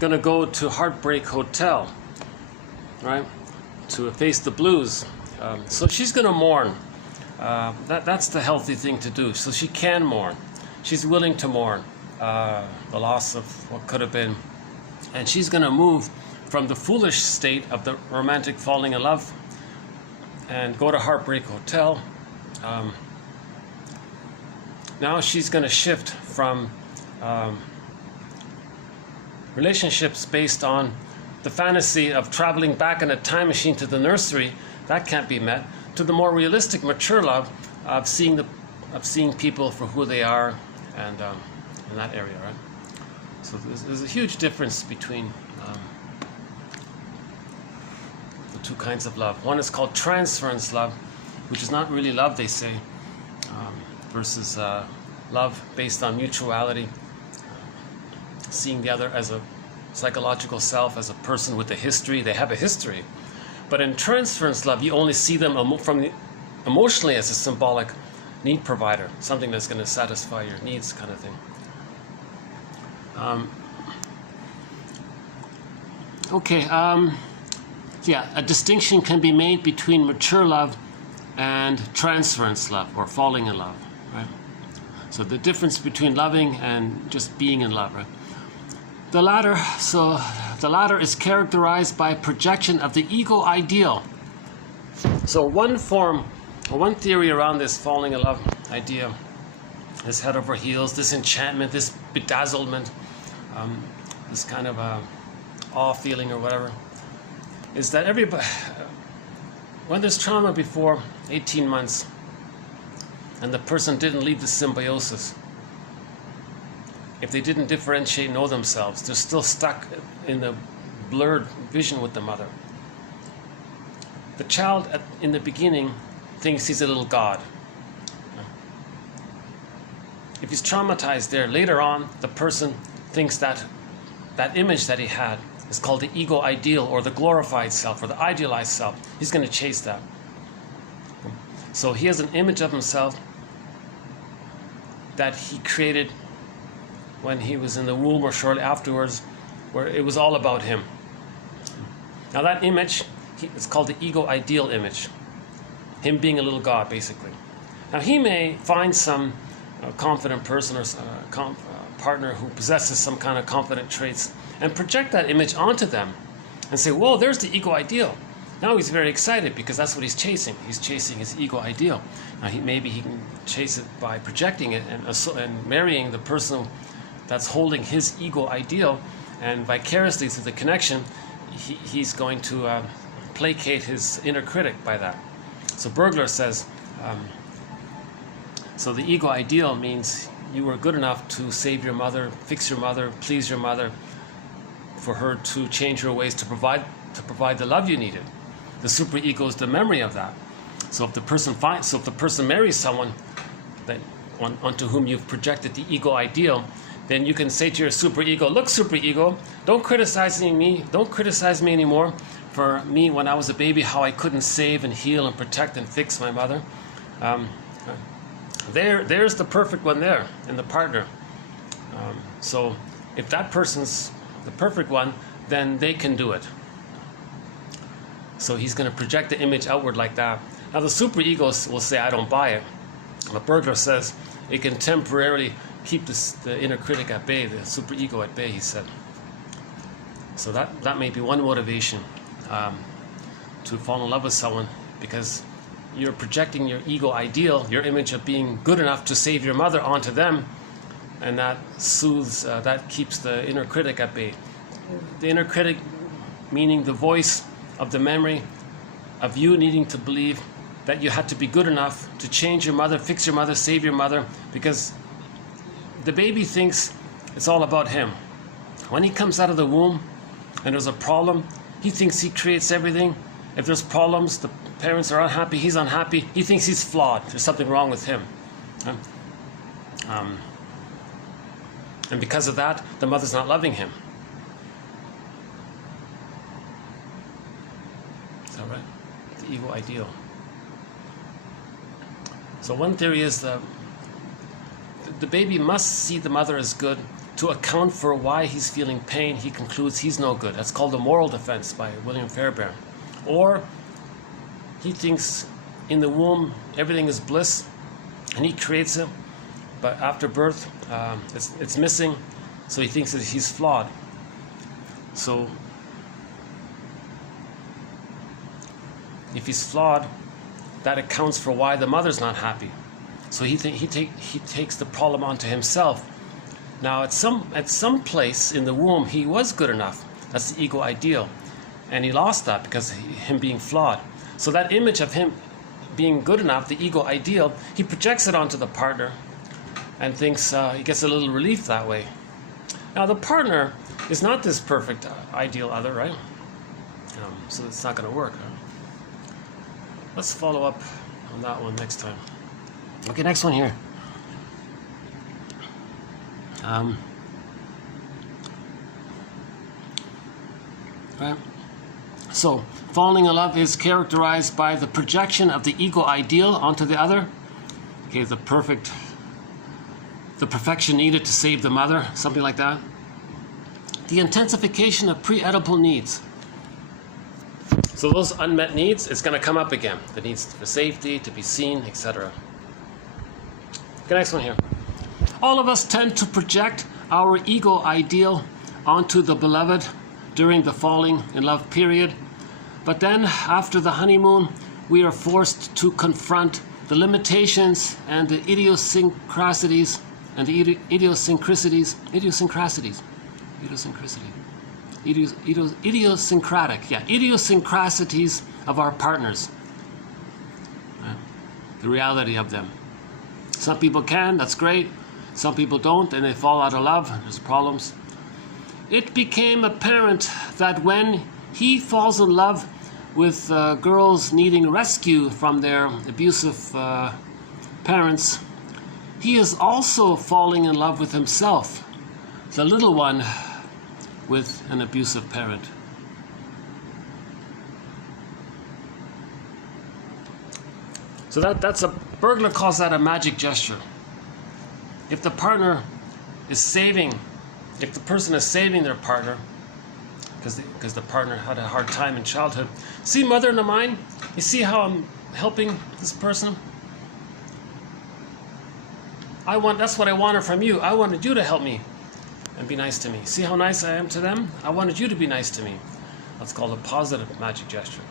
going to go to Heartbreak Hotel, right, to face the blues. So she's going to mourn. That's the healthy thing to do. So she can mourn. She's willing to mourn the loss of what could have been. And she's going to move from the foolish state of the romantic falling in love and go to Heartbreak Hotel. Now she's going to shift from relationships based on the fantasy of traveling back in a time machine to the nursery, that can't be met, to the more realistic, mature love of seeing people for who they are, and in that area, right? So there's a huge difference between the two kinds of love. One is called transference love, which is not really love, they say, versus love based on mutuality, seeing the other as a psychological self, as a person with a history. They have a history. But in transference love, you only see them emotionally as a symbolic need provider, something that's going to satisfy your needs, kind of thing. Yeah, a distinction can be made between mature love and transference love, or falling in love, right? So the difference between loving and just being in love, right? The latter is characterized by projection of the ego ideal. So one theory around this falling in love idea, this head over heels, this enchantment, this bedazzlement, this kind of awe feeling or whatever, is that everybody, when there's trauma before 18 months and the person didn't leave the symbiosis, if they didn't differentiate, know themselves, they're still stuck in the blurred vision with the mother. The child in the beginning thinks he's a little god. If he's traumatized there, later on, the person thinks that image that he had is called the ego ideal, or the glorified self, or the idealized self. He's going to chase that. So he has an image of himself that he created when he was in the womb or shortly afterwards, where it was all about him. Now that image, it's called the ego ideal image. Him being a little god, basically. Now he may find some confident person or partner who possesses some kind of confident traits and project that image onto them and say, whoa, there's the ego ideal. Now he's very excited because that's what he's chasing. He's chasing his ego ideal. Now maybe he can chase it by projecting it and marrying the person that's holding his ego ideal, and vicariously through the connection, he's going to placate his inner critic by that. So Bergler says, so the ego ideal means you were good enough to save your mother, fix your mother, please your mother, for her to change her ways to provide the love you needed. The superego is the memory of that. So if the person marries someone that onto whom you've projected the ego ideal, then you can say to your superego, look, superego, don't criticize me anymore for me when I was a baby, how I couldn't save and heal and protect and fix my mother. There's the perfect one there in the partner. So if that person's the perfect one, then they can do it. So he's going to project the image outward like that. Now the superego will say, I don't buy it. But Bergler says it can temporarily keep the inner critic at bay, the superego at bay, he said. So that may be one motivation to fall in love with someone, because you're projecting your ego ideal, your image of being good enough to save your mother, onto them, and that soothes, that keeps the inner critic at bay. The inner critic meaning the voice of the memory of you needing to believe that you had to be good enough to change your mother, fix your mother, save your mother, because the baby thinks it's all about him. When he comes out of the womb and there's a problem, he thinks he creates everything. If there's problems, the parents are unhappy, he's unhappy, he thinks he's flawed, there's something wrong with him. And because of that, the mother's not loving him. Is that right? The ego ideal. So one theory is the baby must see the mother as good to account for why he's feeling pain, he concludes he's no good. That's called the moral defense by William Fairbairn. Or he thinks in the womb everything is bliss, and he creates it, but after birth it's missing, so he thinks that he's flawed. So if he's flawed, that accounts for why the mother's not happy. So he takes the problem onto himself. Now at some place in the womb he was good enough. That's the ego ideal, and he lost that because him being flawed. So that image of him being good enough, the ego ideal, he projects it onto the partner and thinks he gets a little relief that way. Now the partner is not this perfect ideal other, right? So it's not going to work. Huh? Let's follow up on that one next time. Okay, next one here. Right. So, falling in love is characterized by the projection of the ego ideal onto the other. Okay, the perfection needed to save the mother, something like that. The intensification of pre-oedipal needs. So those unmet needs, it's going to come up again. The needs for safety, to be seen, etc. Okay, next one here. All of us tend to project our ego ideal onto the beloved during the falling in love period. But then, after the honeymoon, we are forced to confront the limitations and the idiosyncrasies of our partners. The reality of them. Some people can, that's great. Some people don't, and they fall out of love. There's problems. It became apparent that when he falls in love with girls needing rescue from their abusive parents, he is also falling in love with himself, the little one with an abusive parent. So that's a burglar calls that a magic gesture. If the partner is saving, if the person is saving their partner, because the partner had a hard time in childhood. See, mother in the mind, you see how I'm helping this person? That's what I wanted from you. I wanted you to help me and be nice to me. See how nice I am to them? I wanted you to be nice to me. That's called a positive magic gesture.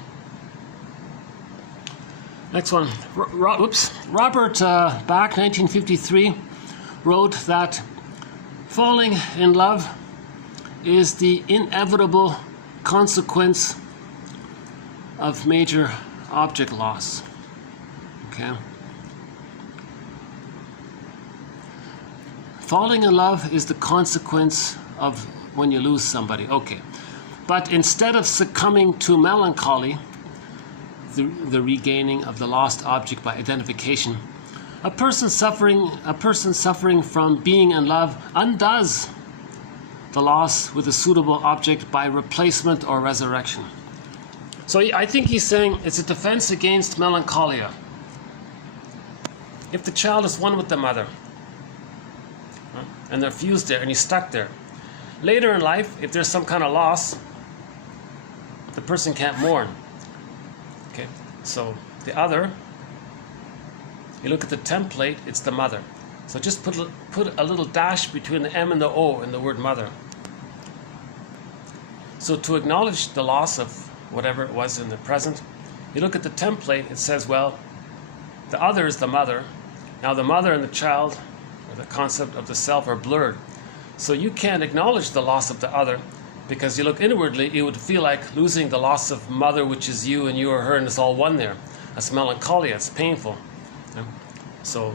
Next one. Robert Bach, 1953, wrote that falling in love is the inevitable consequence of major object loss. Okay. Falling in love is the consequence of when you lose somebody. Okay. But instead of succumbing to melancholy, the regaining of the lost object by identification, a person suffering from being in love undoes the loss with a suitable object by replacement or resurrection. So I think he's saying it's a defense against melancholia. If the child is one with the mother, and they're fused there, and he's stuck there, later in life, if there's some kind of loss, the person can't mourn. Okay, so the other, you look at the template, it's the mother. So just put a little dash between the M and the O in the word mother. So to acknowledge the loss of whatever it was in the present, you look at the template, it says, well, the other is the mother. Now the mother and the child, or the concept of the self, are blurred. So you can't acknowledge the loss of the other, because you look inwardly, it would feel like losing the loss of mother, which is you and you or her, and it's all one there. That's melancholia, it's painful. So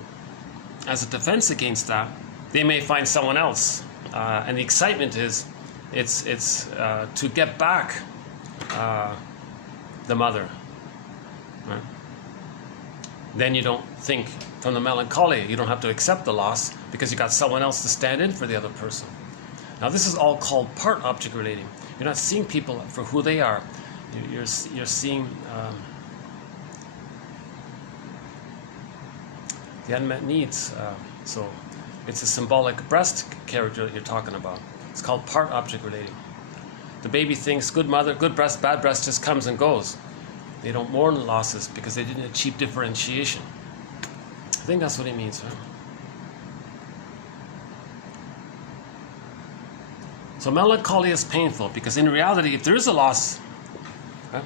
as a defense against that, they may find someone else, and the excitement is it's to get back the mother. Right? Then you don't think from the melancholia. You don't have to accept the loss because you got someone else to stand in for the other person. Now this is all called part object relating. You're not seeing people for who they are. You're seeing the unmet needs. So It's a symbolic breast character that you're talking about. It's called part-object relating. The baby thinks good mother, good breast, bad breast just comes and goes. They don't mourn losses because they didn't achieve differentiation. I think that's what he means, right? So melancholia is painful because in reality, if there is a loss, right,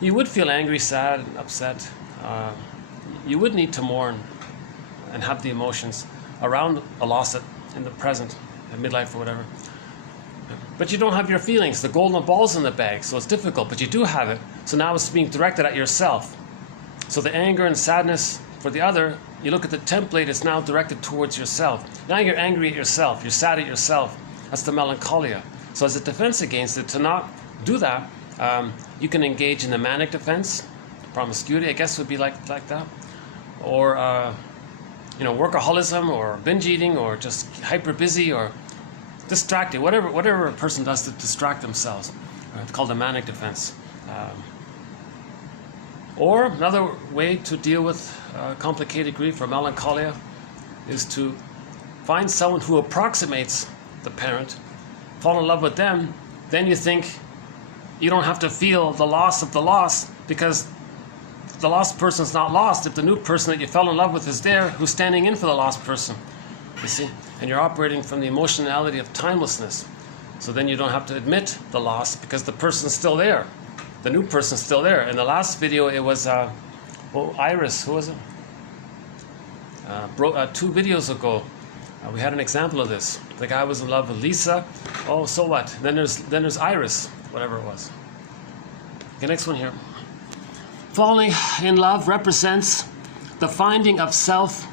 you would feel angry, sad, and upset. You would need to mourn and have the emotions around a loss in the present, in midlife or whatever. But you don't have your feelings. The golden ball's in the bag, so it's difficult, but you do have it. So now it's being directed at yourself. So the anger and sadness for the other, you look at the template, it's now directed towards yourself. Now you're angry at yourself, you're sad at yourself. That's the melancholia. So as a defense against it, to not do that, you can engage in the manic defense. Promiscuity, I guess, would be like that. Or, workaholism, or binge eating, or just hyper busy, or distracted. Whatever a person does to distract themselves. It's called a manic defense. Or another way to deal with complicated grief or melancholia is to find someone who approximates the parent, fall in love with them, then you think you don't have to feel the loss of the loss because the lost person's not lost if the new person that you fell in love with is there who's standing in for the lost person, you see? And you're operating from the emotionality of timelessness. So then you don't have to admit the loss because the person's still there. The new person's still there. In the last video, it was, Iris, who was it? 2 videos ago, we had an example of this. The guy was in love with Lisa. Oh, so what? Then there's Iris, whatever it was. Okay, next one here. Falling in love represents the finding of self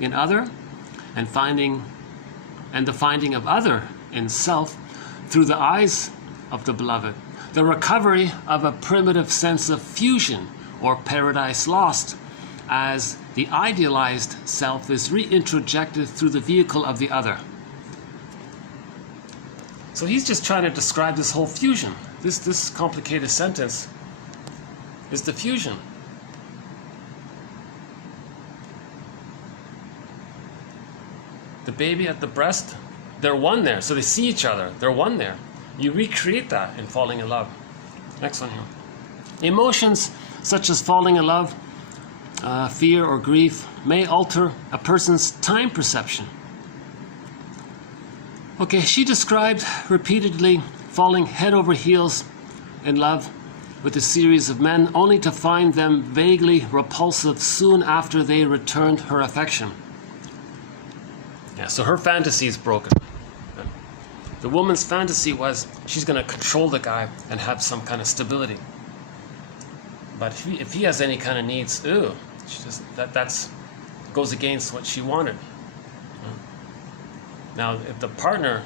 in other, and the finding of other in self through the eyes of the beloved. The recovery of a primitive sense of fusion or paradise lost, as the idealized self is reintrojected through the vehicle of the other. So he's just trying to describe this whole fusion. This complicated sentence is the fusion. The baby at the breast, they're one there, so they see each other, they're one there. You recreate that in falling in love. Next one here. Emotions such as falling in love, fear or grief may alter a person's time perception. Okay, she described repeatedly falling head over heels in love with a series of men only to find them vaguely repulsive soon after they returned her affection. Yeah, so her fantasy is broken. The woman's fantasy was she's going to control the guy and have some kind of stability. But if he has any kind of needs, that's goes against what she wanted. Now, if the partner,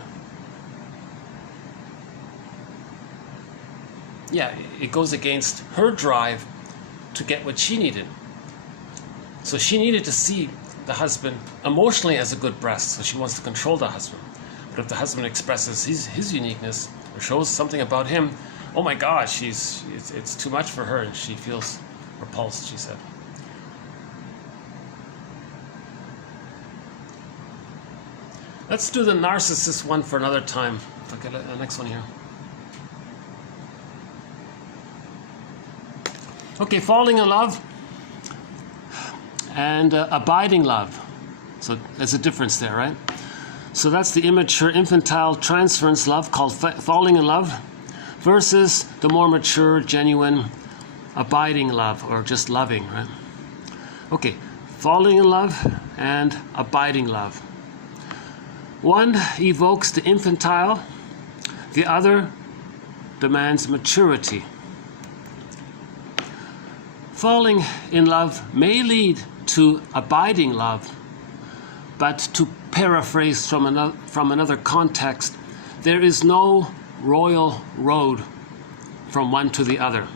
it goes against her drive to get what she needed. So she needed to see the husband emotionally as a good breast, so she wants to control the husband. But if the husband expresses his uniqueness or shows something about him, oh my gosh, it's too much for her and she feels repulsed, she said. Let's do the narcissist one for another time. Okay, the next one here. Okay, falling in love and abiding love. So there's a difference there, right? So that's the immature, infantile, transference love called falling in love versus the more mature, genuine, abiding love, or just loving, right? Okay, falling in love and abiding love. One evokes the infantile, the other demands maturity. Falling in love may lead to abiding love, but to paraphrase from another context, there is no royal road from one to the other.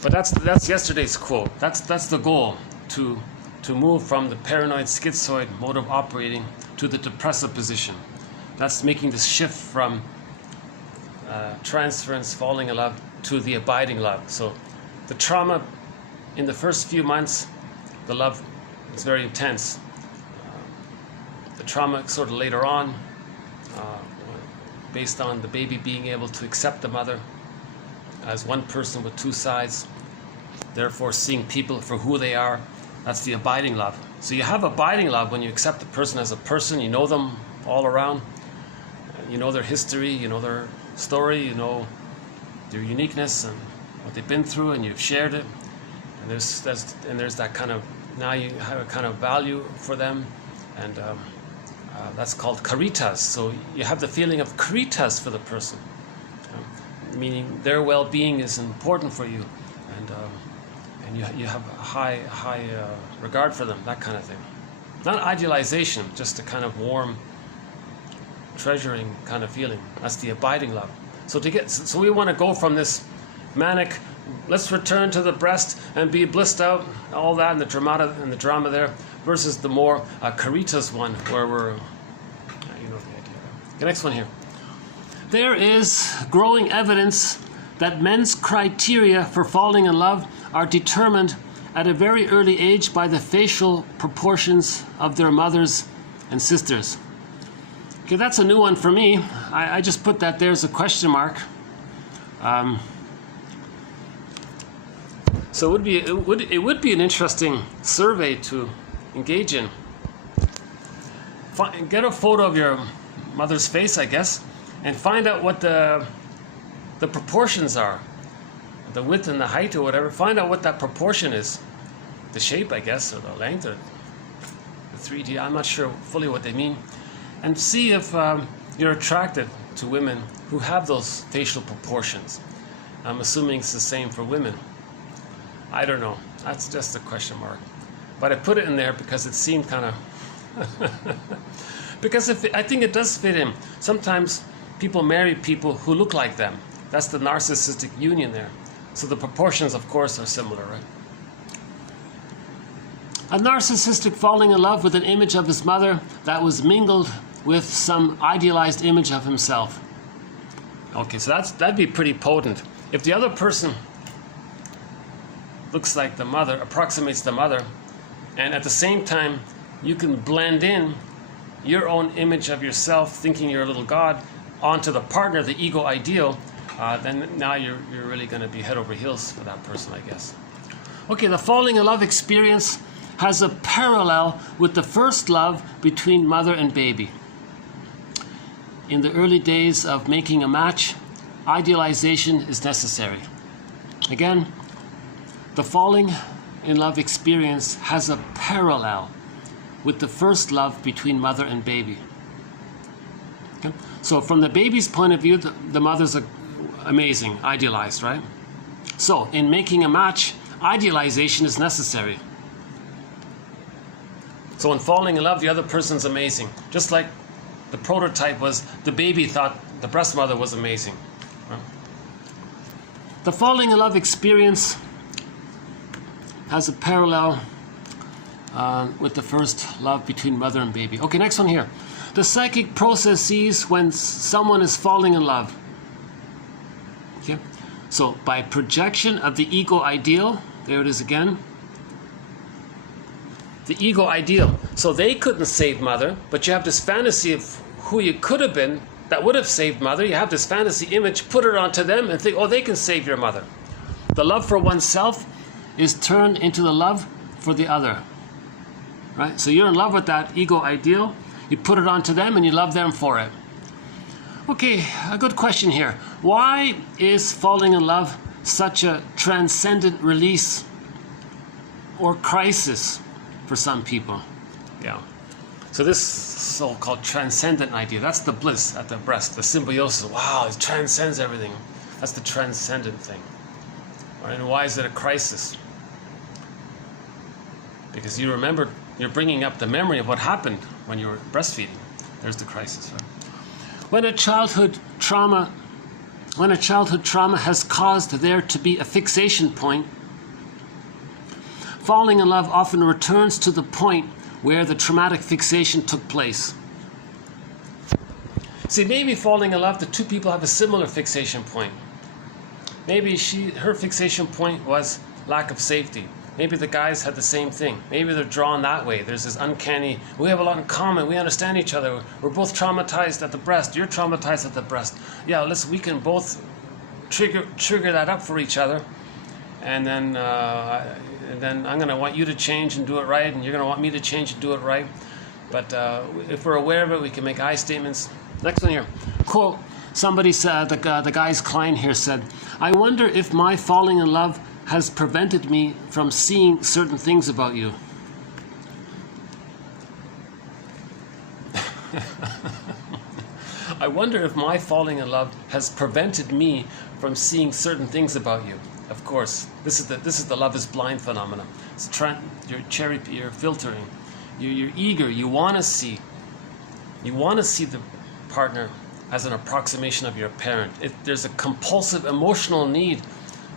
But that's yesterday's quote. That's the goal, to move from the paranoid schizoid mode of operating to the depressive position. That's making this shift from transference, falling in love, to the abiding love. So the trauma in the first few months, the love is very intense. the trauma sort of later on, based on the baby being able to accept the mother as one person with two sides, therefore seeing people for who they are. That's the abiding love. So you have abiding love when you accept the person as a person. You know them all around. You know their history, you know their story, you know their uniqueness and what they've been through, and you've shared it. And there's that kind of, now you have a kind of value for them, and that's called caritas. So you have the feeling of caritas for the person, meaning their well-being is important for you, and you have a high regard for them, that kind of thing. Not idealization, just a kind of warm, treasuring kind of feeling. That's the abiding love. So we want to go from this manic, let's return to the breast and be blissed out, all that, and the drama there, versus the more caritas one, where we're, you know the idea. The next one here. There is growing evidence that men's criteria for falling in love are determined at a very early age by the facial proportions of their mothers and sisters. Okay, that's a new one for me. I just put that there as a question mark. So it would be an interesting survey to engage in. Get a photo of your mother's face, I guess, and find out what the proportions are, the width and the height or whatever. Find out what that proportion is, the shape, I guess, or the length, or the 3D. I'm not sure fully what they mean, and see if you're attracted to women who have those facial proportions. I'm assuming it's the same for women. I don't know. That's just a question mark. But I put it in there because it seemed kind of... because I think it does fit in. Sometimes people marry people who look like them. That's the narcissistic union there. So the proportions, of course, are similar, right? A narcissistic falling in love with an image of his mother that was mingled with some idealized image of himself. Okay, so that'd be pretty potent. If the other person looks like the mother, approximates the mother, and at the same time you can blend in your own image of yourself, thinking you're a little god, onto the partner, the ego ideal, then now you're really going to be head over heels for that person, I guess. Okay, the falling in love experience has a parallel with the first love between mother and baby. In the early days of making a match, idealization is necessary. Again, the falling in love experience has a parallel with the first love between mother and baby. Okay? So from the baby's point of view, the mother's amazing, idealized, right? So in making a match, idealization is necessary. So in falling in love, the other person's amazing. Just like the prototype was, the baby thought the breast mother was amazing. Right? The falling in love experience has a parallel with the first love between mother and baby. Okay, next one here. The psychic processes when someone is falling in love. Okay, so by projection of the ego ideal, there it is again. The ego ideal. So they couldn't save mother, but you have this fantasy of who you could have been that would have saved mother. You have this fantasy image, put it onto them and think, oh, they can save your mother. The love for oneself is turned into the love for the other. Right? So you're in love with that ego ideal, you put it onto them and you love them for it. Okay, a good question here. Why is falling in love such a transcendent release or crisis for some people? Yeah. So this so-called transcendent idea, that's the bliss at the breast, the symbiosis. Wow, it transcends everything. That's the transcendent thing. Right? And why is it a crisis? Because you remember, you're bringing up the memory of what happened when you were breastfeeding. There's the crisis, right? When a childhood trauma has caused there to be a fixation point, falling in love often returns to the point where the traumatic fixation took place. See, maybe falling in love, the two people have a similar fixation point. Maybe her fixation point was lack of safety. Maybe the guys had the same thing. Maybe they're drawn that way. There's this uncanny, we have a lot in common, we understand each other, we're both traumatized at the breast, you're traumatized at the breast. Yeah, listen, we can both trigger that up for each other, and then I'm going to want you to change and do it right, and you're going to want me to change and do it right. But if we're aware of it, we can make I statements. Next one here. Quote, somebody said, the guy's client here said, I wonder if my falling in love has prevented me from seeing certain things about you. I wonder if my falling in love has prevented me from seeing certain things about you. Of course, this is the love is blind phenomenon. It's you're filtering. You're eager. You want to see the partner as an approximation of your parent. There's a compulsive emotional need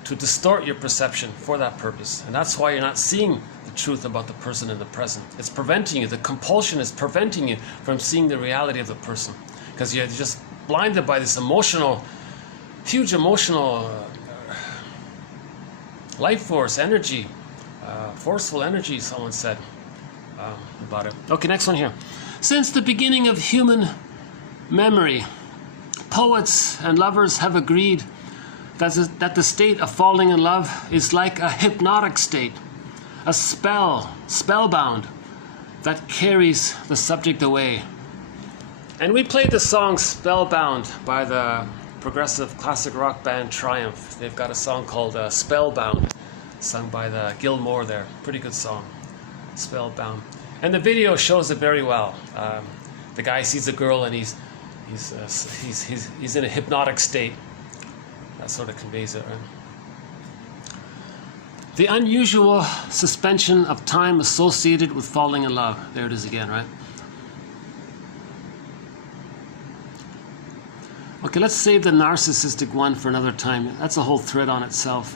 to distort your perception for that purpose, and that's why you're not seeing the truth about the person in the present. It's preventing you. The compulsion is preventing you from seeing the reality of the person, because you're just blinded by this huge emotional life force, energy, forceful energy, someone said about it. Okay, next one here. Since the beginning of human memory, poets and lovers have agreed that the state of falling in love is like a hypnotic state, a spellbound, that carries the subject away. And we played the song Spellbound by the progressive classic rock band Triumph. They've got a song called Spellbound, sung by the Gilmore there. Pretty good song, Spellbound. And the video shows it very well. The guy sees a girl and he's in a hypnotic state. That sort of conveys it, right? The unusual suspension of time associated with falling in love. There it is again, right? Okay, let's save the narcissistic one for another time. That's a whole thread on itself.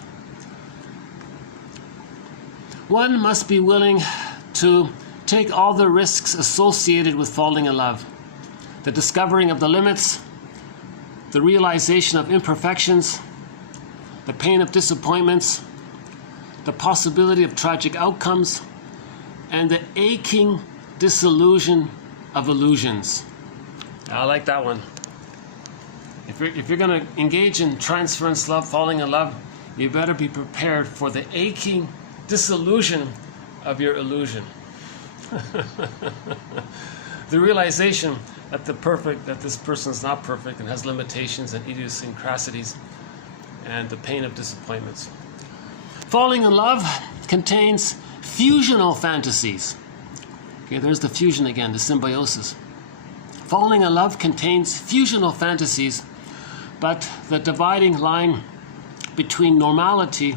One must be willing to take all the risks associated with falling in love. The discovering of the limits, the realization of imperfections, the pain of disappointments, the possibility of tragic outcomes, and the aching disillusion of illusions. I like that one. If you're going to engage in transference love, falling in love, you better be prepared for the aching disillusion of your illusion. The realization that this person is not perfect and has limitations and idiosyncrasies, and the pain of disappointments. Falling in love contains fusional fantasies. Okay, there's the fusion again, the symbiosis. Falling in love contains fusional fantasies, but the dividing line between normality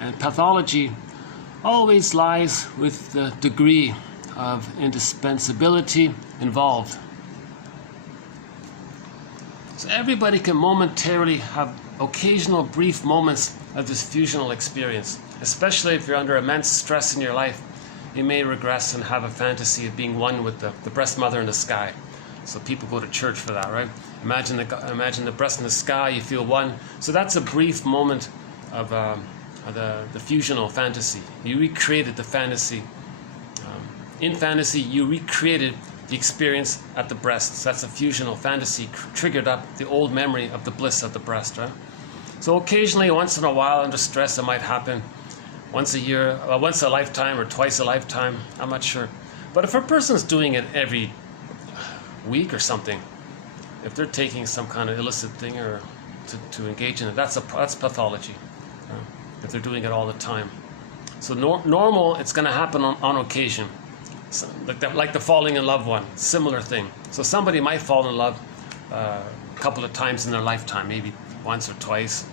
and pathology always lies with the degree of indispensability involved. So everybody can momentarily have occasional brief moments of this fusional experience, especially if you're under immense stress in your life. You may regress and have a fantasy of being one with the breast mother in the sky. So people go to church for that, right? Imagine the breast in the sky, you feel one. So that's a brief moment of the fusional fantasy. You recreated the fantasy. In fantasy, you recreated the experience at the breast. So that's a fusional fantasy, triggered up the old memory of the bliss at the breast, right? So occasionally, once in a while, under stress, it might happen. Once a year, once a lifetime, or twice a lifetime, I'm not sure. But if a person's doing it every week or something, if they're taking some kind of illicit thing or to engage in it, that's pathology. If they're doing it all the time. So normal, it's going to happen on occasion. So, like the falling in love one, similar thing. So somebody might fall in love a couple of times in their lifetime, maybe once or twice,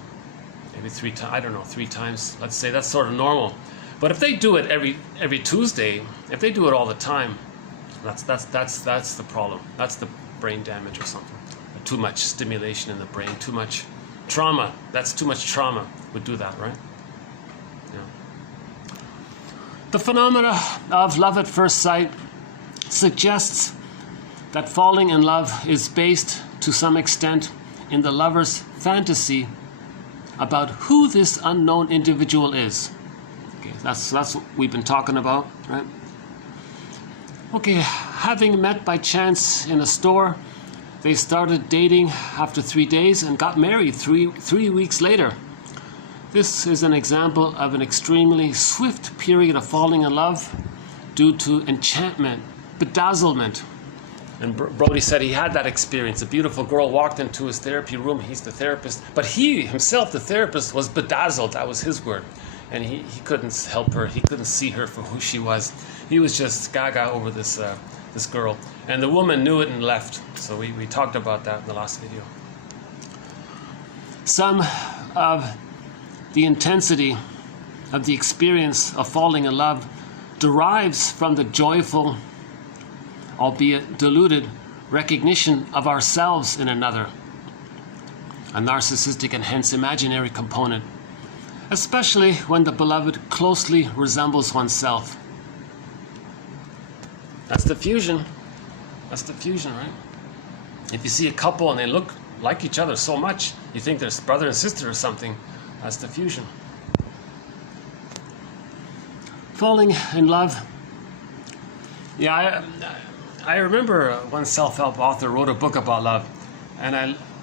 maybe 3 times. I don't know, 3 times. Let's say that's sort of normal. But if they do it every Tuesday, if they do it all the time, that's the problem. That's the brain damage or something. Too much stimulation in the brain, too much trauma. That's too much trauma would do that, right? Yeah. The phenomena of love at first sight suggests that falling in love is based to some extent in the lover's fantasy about who this unknown individual is. Okay, that's what we've been talking about, right? Okay, having met by chance in a store, they started dating after 3 days and got married three weeks later. This is an example of an extremely swift period of falling in love due to enchantment, bedazzlement. And Brody said he had that experience. A beautiful girl walked into his therapy room. He's the therapist. But he himself, the therapist, was bedazzled. That was his word. And he couldn't help her. He couldn't see her for who she was. He was just gaga over this girl. And the woman knew it and left. So we talked about that in the last video. Some of the intensity of the experience of falling in love derives from the joyful, albeit diluted, recognition of ourselves in another, a narcissistic and hence imaginary component, especially when the beloved closely resembles oneself. That's the fusion. That's the fusion, right? If you see a couple and they look like each other so much, you think they're brother and sister or something. That's the fusion. Falling in love. Yeah, I remember one self-help author wrote a book about love, and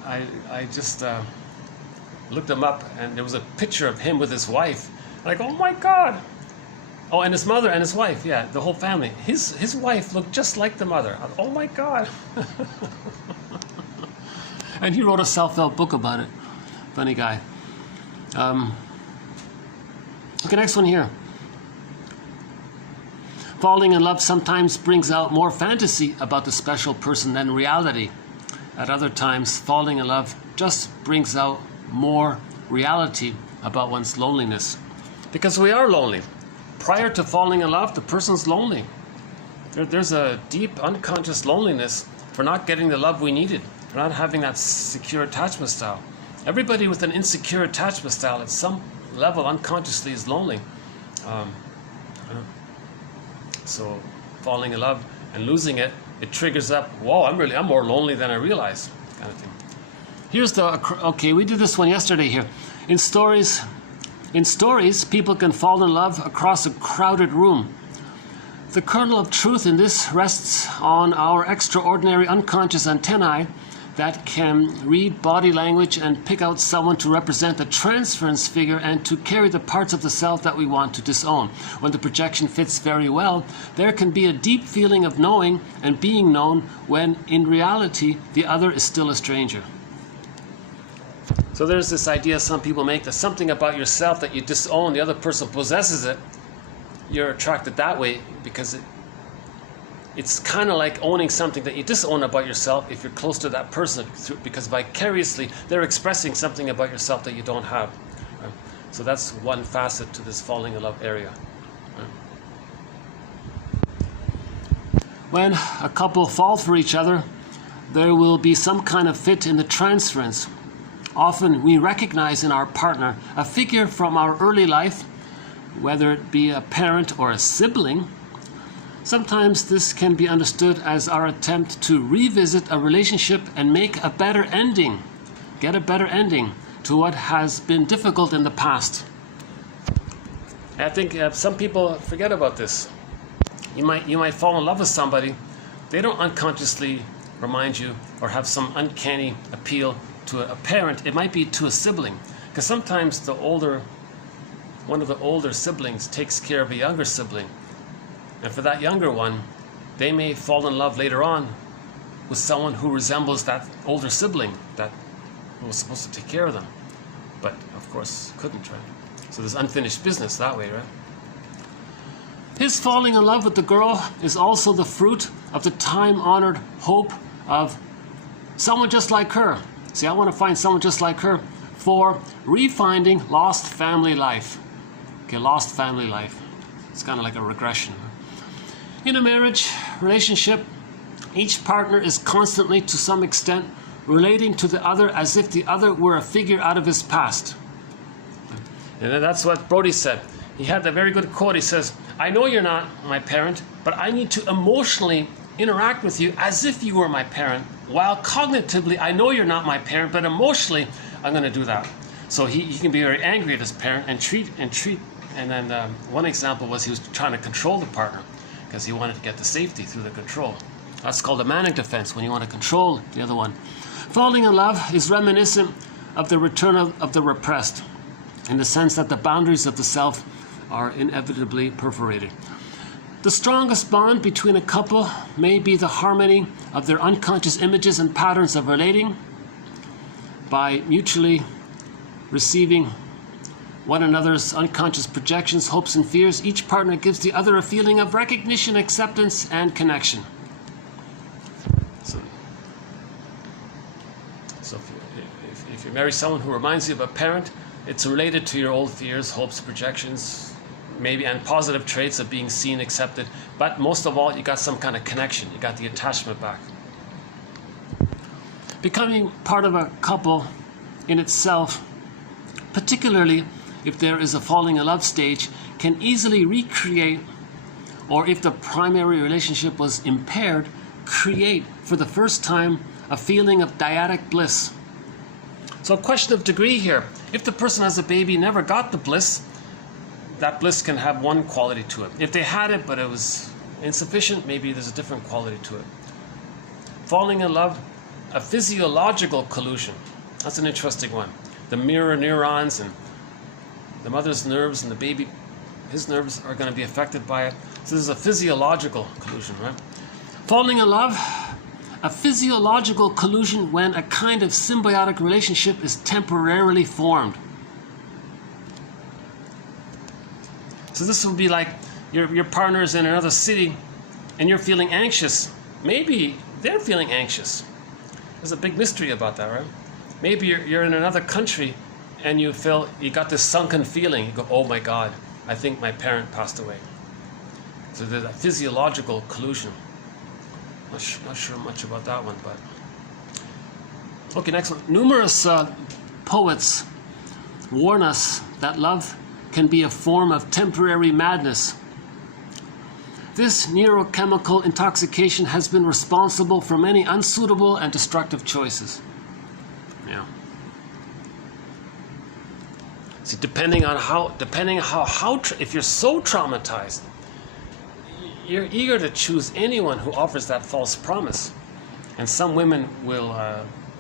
I just looked him up, and there was a picture of him with his wife. Like, oh my God! Oh, and his mother and his wife, yeah, the whole family. His wife looked just like the mother. Oh my God! And he wrote a self-help book about it. Funny guy. Okay, next one here. Falling in love sometimes brings out more fantasy about the special person than reality. At other times, falling in love just brings out more reality about one's loneliness. Because we are lonely. Prior to falling in love, the person's lonely. There's a deep unconscious loneliness for not getting the love we needed, for not having that secure attachment style. Everybody with an insecure attachment style at some level unconsciously is lonely. So falling in love and losing it, it triggers up, whoa, I'm more lonely than I realize, kind of thing. Here's okay, we did this one yesterday here. In stories, people can fall in love across a crowded room. The kernel of truth in this rests on our extraordinary unconscious antennae that can read body language and pick out someone to represent the transference figure and to carry the parts of the self that we want to disown. When the projection fits very well, there can be a deep feeling of knowing and being known when in reality the other is still a stranger. So there's this idea some people make that something about yourself that you disown, the other person possesses it, you're attracted that way because it's kind of like owning something that you disown about yourself if you're close to that person, because vicariously they're expressing something about yourself that you don't have. Right? So that's one facet to this falling in love area. Right? When a couple fall for each other, there will be some kind of fit in the transference. Often we recognize in our partner a figure from our early life, whether it be a parent or a sibling. Sometimes this can be understood as our attempt to revisit a relationship and make a better ending, get a better ending to what has been difficult in the past. I think some people forget about this. You might fall in love with somebody, they don't unconsciously remind you or have some uncanny appeal to a parent. It might be to a sibling, because sometimes one of the older siblings takes care of a younger sibling. And for that younger one, they may fall in love later on with someone who resembles that older sibling that was supposed to take care of them. But of course, couldn't, right? So there's unfinished business that way, right? His falling in love with the girl is also the fruit of the time-honored hope of someone just like her. See, I want to find someone just like her for refinding lost family life. Okay, lost family life. It's kind of like a regression. In a marriage relationship, each partner is constantly, to some extent, relating to the other as if the other were a figure out of his past. And that's what Brody said. He had a very good quote. He says, I know you're not my parent, but I need to emotionally interact with you as if you were my parent, while cognitively, I know you're not my parent, but emotionally, I'm going to do that. So he can be very angry at his parent and treat And then one example was he was trying to control the partner because he wanted to get the safety through the control. That's called a manic defense, when you want to control the other one. Falling in love is reminiscent of the return of the repressed, in the sense that the boundaries of the self are inevitably perforated. The strongest bond between a couple may be the harmony of their unconscious images and patterns of relating. By mutually receiving one another's unconscious projections, hopes, and fears, each partner gives the other a feeling of recognition, acceptance, and connection. So if you marry someone who reminds you of a parent, it's related to your old fears, hopes, projections, maybe, and positive traits of being seen, accepted. But most of all, you got some kind of connection. You got the attachment back. Becoming part of a couple in itself, particularly if there is a falling in love stage, can easily recreate, or if the primary relationship was impaired, create for the first time a feeling of dyadic bliss. So a question of degree here. If the person has a baby, never got the bliss, that bliss can have one quality to it. If they had it, but it was insufficient, maybe there's a different quality to it. Falling in love, a physiological collusion. That's an interesting one. The mirror neurons and the mother's nerves and the baby, his nerves are going to be affected by it. So this is a physiological collusion, right? Falling in love, a physiological collusion when a kind of symbiotic relationship is temporarily formed. So this would be like your partner's in another city and you're feeling anxious. Maybe they're feeling anxious. There's a big mystery about that, right? Maybe you're in another country and you got this sunken feeling. You go, oh my God, I think my parent passed away. So there's a physiological collusion. Not sure much about that one, but... Okay, next one. Numerous poets warn us that love can be a form of temporary madness. This neurochemical intoxication has been responsible for many unsuitable and destructive choices. Yeah. See, depending on how, if you're so traumatized, you're eager to choose anyone who offers that false promise. And some women will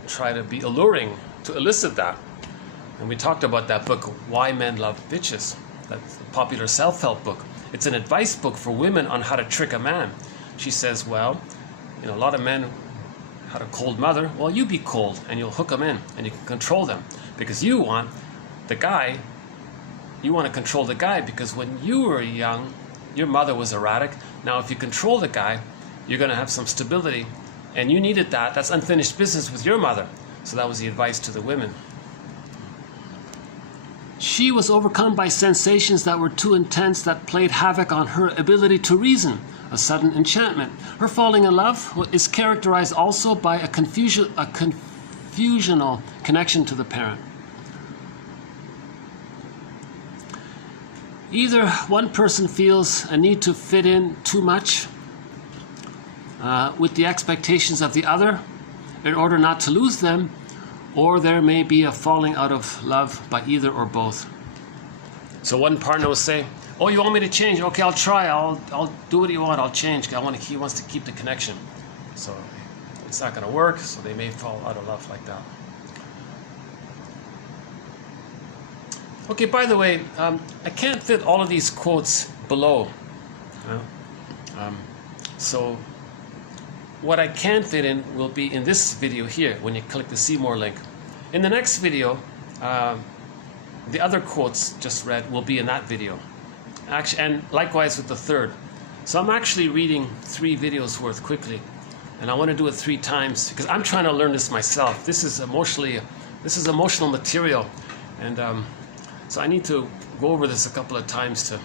try to be alluring to elicit that. And we talked about that book, Why Men Love Bitches, that popular self-help book. It's an advice book for women on how to trick a man. She says, well, a lot of men had a cold mother. Well, you be cold and you'll hook them in and you can control them. Because you want to control the guy, because when you were young, your mother was erratic. Now, if you control the guy, you're going to have some stability. And you needed that. That's unfinished business with your mother. So that was the advice to the women. She was overcome by sensations that were too intense, that played havoc on her ability to reason, a sudden enchantment. Her falling in love is characterized also by a confusional connection to the parent. Either one person feels a need to fit in too much with the expectations of the other in order not to lose them, or there may be a falling out of love by either or both. So one partner will say, oh, you want me to change? Okay, I'll try. I'll do what you want. I'll change. He wants to keep the connection. So it's not going to work, so they may fall out of love like that. Okay, by the way, I can't fit all of these quotes below. So what I can fit in will be in this video here when you click the See More link. In the next video, the other quotes just read will be in that video. Actually, and likewise with the third. So I'm actually reading 3 videos worth quickly, and I want to do it 3 times because I'm trying to learn this myself. This is emotional material, and so I need to go over this a couple of times to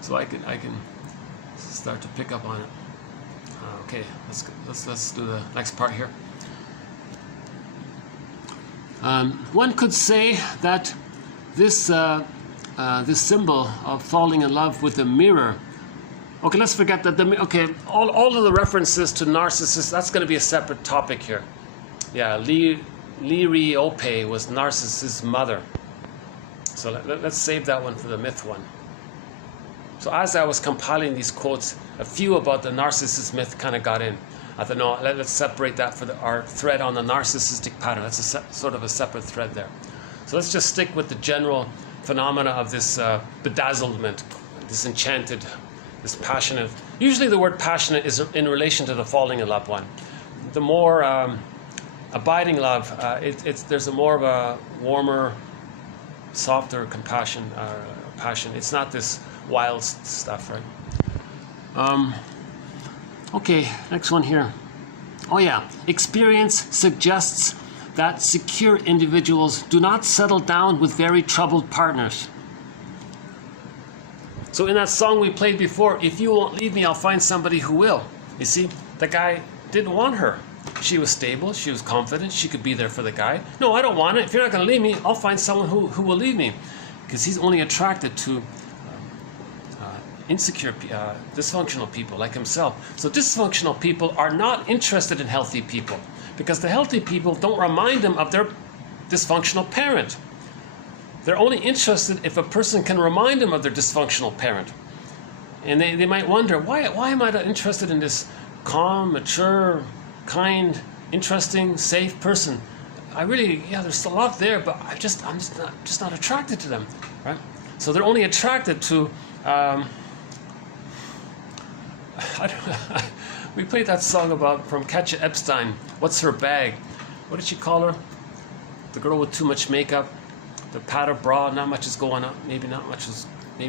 so I can start to pick up on it. Okay, let's do the next part here. One could say that this symbol of falling in love with a mirror. Okay, let's forget that all of the references to narcissists. That's going to be a separate topic here. Yeah, Lee Liriope was Narcissus' mother. So let's save that one for the myth one. So as I was compiling these quotes, a few about the Narcissus myth kind of got in. I thought, no, let's separate that for our thread on the narcissistic pattern. That's sort of a separate thread there. So let's just stick with the general phenomena of this bedazzlement, this enchanted, this passionate. Usually the word passionate is in relation to the falling in love one. The more abiding love, there's a more of a warmer, softer passion. It's not this wild stuff, right? Okay, next one here. Oh yeah, experience suggests that secure individuals do not settle down with very troubled partners. So in that song we played before, if you won't leave me, I'll find somebody who will. You see, the guy didn't want her. She was stable, she was confident, she could be there for the guy. No, I don't want it. If you're not going to leave me, I'll find someone who will leave me. Because he's only attracted to insecure, dysfunctional people like himself. So dysfunctional people are not interested in healthy people because the healthy people don't remind them of their dysfunctional parent. They're only interested if a person can remind them of their dysfunctional parent. And they might wonder, why am I not interested in this calm, mature, kind, interesting, safe person? There's a lot there, but I'm just not attracted to them, right? So they're only attracted to we played that song from Katja Epstein, What's Her Bag? What did she call her? The girl with too much makeup, the padded bra, not much is going on, maybe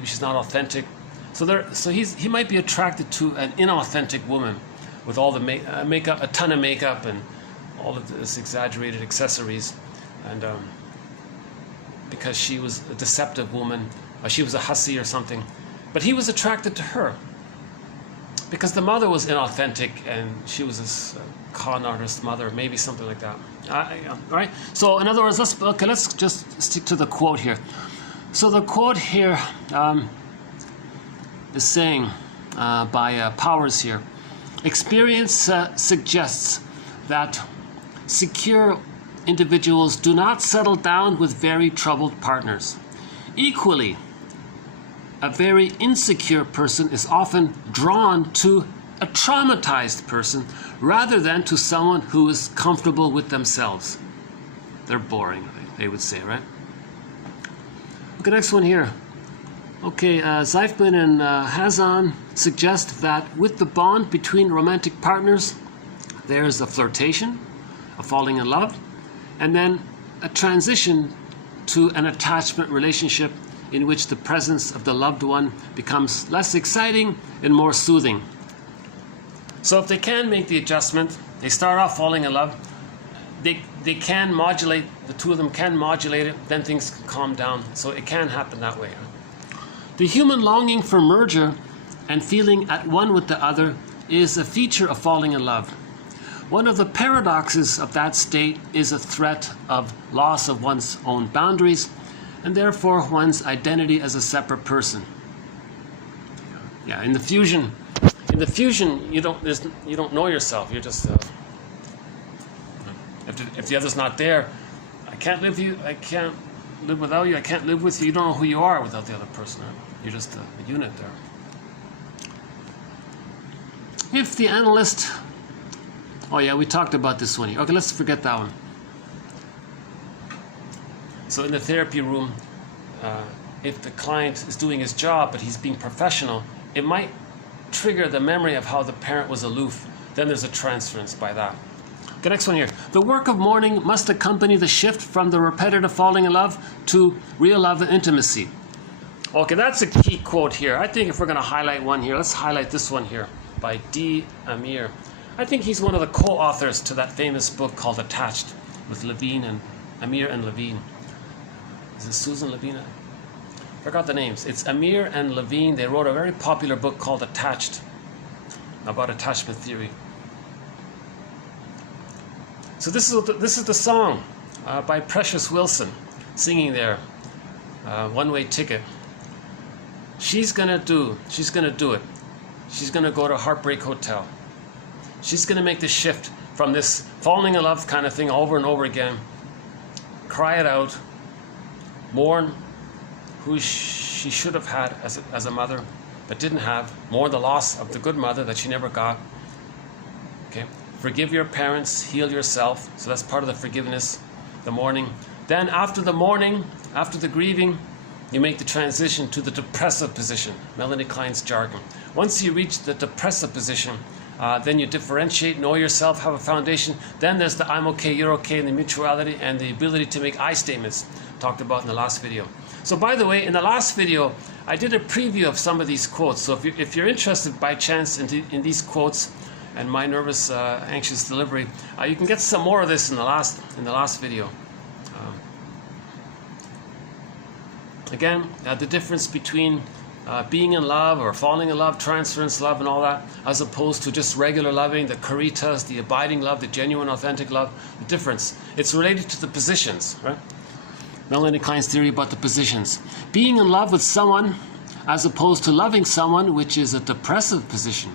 she's not authentic. So he might be attracted to an inauthentic woman with all the makeup, a ton of makeup and all of this exaggerated accessories, and because she was a deceptive woman, or she was a hussy or something. But he was attracted to her because the mother was inauthentic and she was this con artist mother, maybe something like that. All right. So in other words, let's just stick to the quote here. So the quote here is saying by Powers here, experience suggests that secure individuals do not settle down with very troubled partners. Equally, a very insecure person is often drawn to a traumatized person rather than to someone who is comfortable with themselves. They're boring, they would say, right? Okay, next one here. Okay, Zeifman and Hazan suggest that with the bond between romantic partners, there's a flirtation, a falling in love, and then a transition to an attachment relationship in which the presence of the loved one becomes less exciting and more soothing. So if they can make the adjustment, they start off falling in love, they can modulate, the two of them can modulate it, then things can calm down. So it can happen that way. The human longing for merger and feeling at one with the other is a feature of falling in love. One of the paradoxes of that state is a threat of loss of one's own boundaries and therefore one's identity as a separate person. Yeah, in the fusion, you don't know yourself. You're just if the other's not there, I can't live without you. I can't live with you. You don't know who you are without the other person. You're just a unit there. If the analyst, oh yeah, we talked about this one here. Okay, let's forget that one. So in the therapy room, if the client is doing his job but he's being professional, it might trigger the memory of how the parent was aloof. Then there's a transference by that. Okay, next one here. The work of mourning must accompany the shift from the repetitive falling in love to real love and intimacy. Okay, that's a key quote here. I think if we're going to highlight one here, let's highlight this one here by D. Amir. I think he's one of the co-authors to that famous book called Attached with Levine and Amir and Levine. Is it Susan Levine? I forgot the names. It's Amir and Levine. They wrote a very popular book called Attached about attachment theory. So this is the song by Precious Wilson singing there. One-way ticket. She's gonna do it. She's gonna go to Heartbreak Hotel. She's gonna make the shift from this falling in love kind of thing over and over again cry it out, mourn who she should have had as a mother but didn't have, mourn the loss of the good mother that she never got. Okay, forgive your parents, heal yourself. So that's part of the forgiveness, the mourning. Then after the mourning, after the grieving, you make the transition to the depressive position, Melanie Klein's jargon. Once you reach the depressive position, then you differentiate, know yourself, have a foundation. Then there's the I'm okay, you're okay, and the mutuality and the ability to make I statements, talked about in the last video. So by the way, in the last video, I did a preview of some of these quotes. So if you're interested by chance in these quotes and my nervous, anxious delivery, you can get some more of this in the last video. Again, the difference between being in love or falling in love, transference love and all that, as opposed to just regular loving, the caritas, the abiding love, the genuine, authentic love, the difference. It's related to the positions, right? Melanie Klein's theory about the positions. Being in love with someone as opposed to loving someone, which is a depressive position.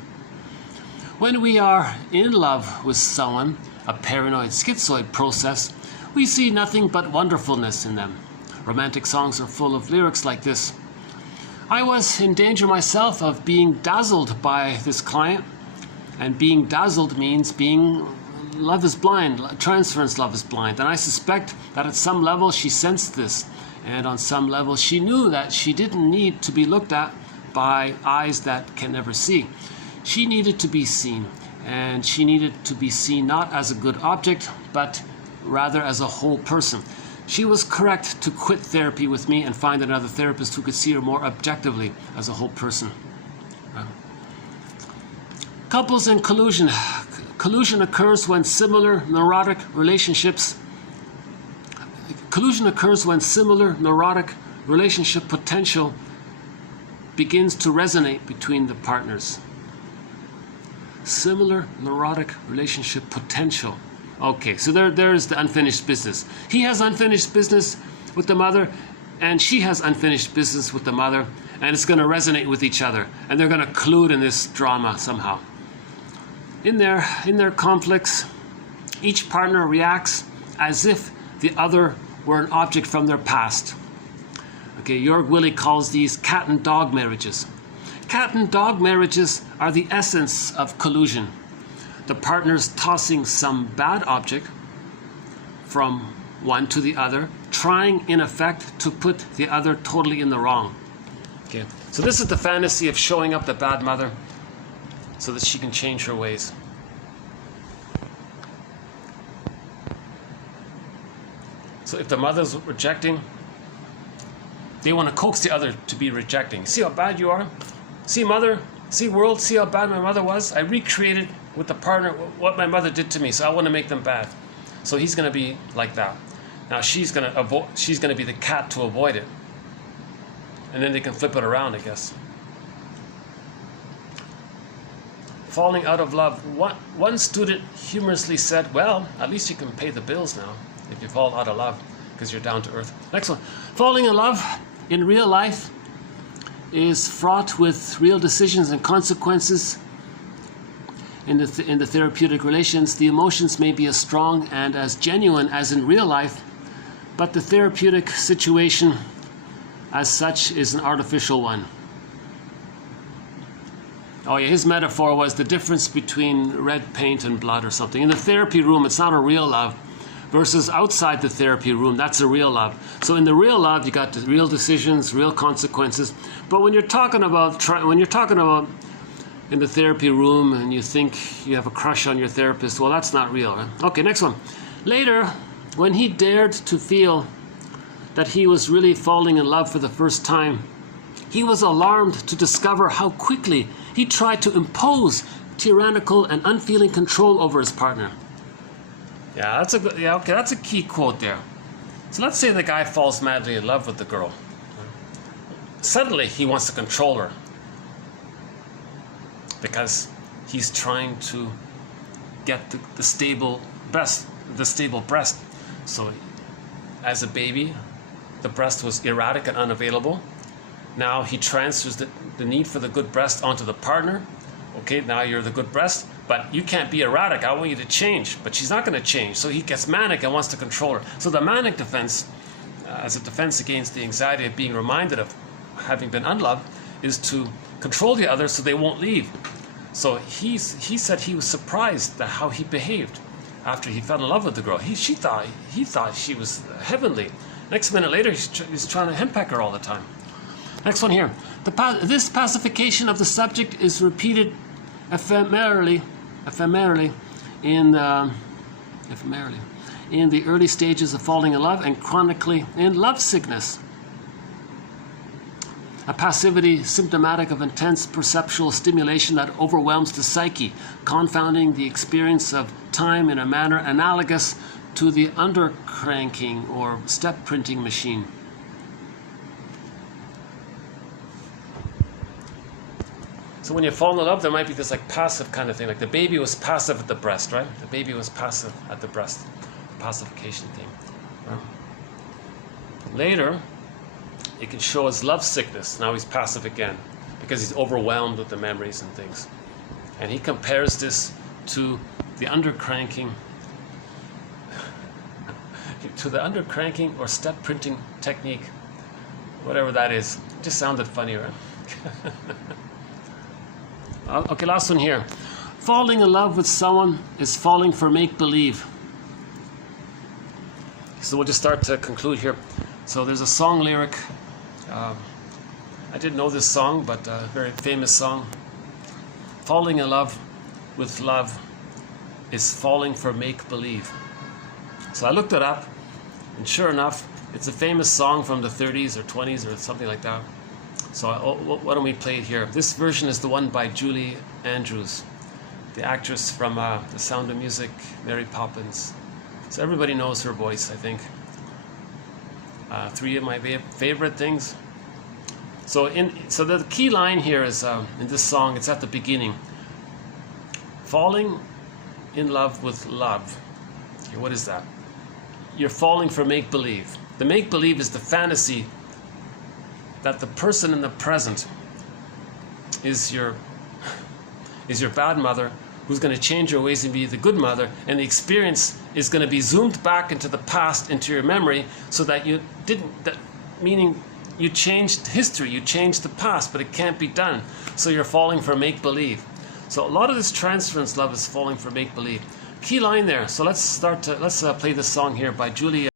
When we are in love with someone, a paranoid schizoid process, we see nothing but wonderfulness in them. Romantic songs are full of lyrics like this. I was in danger myself of being dazzled by this client, and being dazzled means being love is blind, transference love is blind, and I suspect that at some level she sensed this, and on some level she knew that she didn't need to be looked at by eyes that can never see. She needed to be seen, and she needed to be seen not as a good object, but rather as a whole person. She was correct to quit therapy with me and find another therapist who could see her more objectively as a whole person. Couples in collusion. Collusion occurs when similar neurotic relationships. Collusion occurs when similar neurotic relationship potential begins to resonate between the partners. Similar neurotic relationship potential. Okay, so there's the unfinished business. He has unfinished business with the mother, and she has unfinished business with the mother, and it's going to resonate with each other, and they're going to collude in this drama somehow. In their conflicts, each partner reacts as if the other were an object from their past. Okay, Jörg Willi calls these cat and dog marriages. Cat and dog marriages are the essence of collusion. The partners tossing some bad object from one to the other, trying in effect to put the other totally in the wrong. Okay, so this is the fantasy of showing up the bad mother so that she can change her ways. So if the mother's rejecting, they want to coax the other to be rejecting. See how bad you are? See, mother? See, world? See how bad my mother was? I recreated with the partner what my mother did to me, so I want to make them bad. So he's going to be like that. Now she's going to be the cat to avoid it. And then they can flip it around, I guess. Falling out of love. One student humorously said, well, at least you can pay the bills now if you fall out of love because you're down to earth. Next one. Falling in love in real life is fraught with real decisions and consequences. In the therapeutic relations, the emotions may be as strong and as genuine as in real life, but the therapeutic situation as such is an artificial one. Oh yeah, his metaphor was the difference between red paint and blood or something. In the therapy room, it's not a real love, versus outside the therapy room, that's a real love. So in the real love, you got the real decisions, real consequences. But when you're talking about in the therapy room and you think you have a crush on your therapist, well, that's not real, right? Okay, next one. Later, when he dared to feel that he was really falling in love for the first time, he was alarmed to discover how quickly he tried to impose tyrannical and unfeeling control over his partner. Yeah, that's a key quote there. So let's say the guy falls madly in love with the girl. Suddenly he wants to control her because he's trying to get the stable breast. So as a baby, the breast was erratic and unavailable. Now he transfers the need for the good breast onto the partner. Okay, now you're the good breast, but you can't be erratic. I want you to change. But she's not going to change. So he gets manic and wants to control her. So the manic defense, as a defense against the anxiety of being reminded of having been unloved, is to control the others so they won't leave. So he said he was surprised at how he behaved after he fell in love with the girl. He thought she was heavenly. Next minute later, he's trying to henpeck her all the time. Next one here. This pacification of the subject is repeated ephemerally in the early stages of falling in love and chronically in lovesickness. A passivity symptomatic of intense perceptual stimulation that overwhelms the psyche, confounding the experience of time in a manner analogous to the undercranking or step printing machine. So when you fall in love, there might be this like passive kind of thing, like the baby was passive at the breast, right? The baby was passive at the breast, pacification thing. Later, it can show as love sickness. Now he's passive again because he's overwhelmed with the memories and things. And he compares this to the undercranking or step printing technique, whatever that is. It just sounded funny, right? Okay, last one here. Falling in love with someone is falling for make-believe. So we'll just start to conclude here. So there's a song lyric. I didn't know this song, but a very famous song. Falling in love with love is falling for make-believe. So I looked it up, and sure enough, it's a famous song from the 30s or 20s or something like that. So why don't we play it here? This version is the one by Julie Andrews, the actress from The Sound of Music, Mary Poppins. So everybody knows her voice, I think. Three of my favorite things. So the key line here is in this song. It's at the beginning. Falling in love with love. Okay, what is that? You're falling for make-believe. The make-believe is the fantasy that the person in the present is your bad mother who's going to change your ways and be the good mother, and the experience is going to be zoomed back into the past, into your memory, so that meaning you changed history, you changed the past, but it can't be done. So you're falling for make-believe. So a lot of this transference love is falling for make-believe. Key line there. So let's play this song here by Julie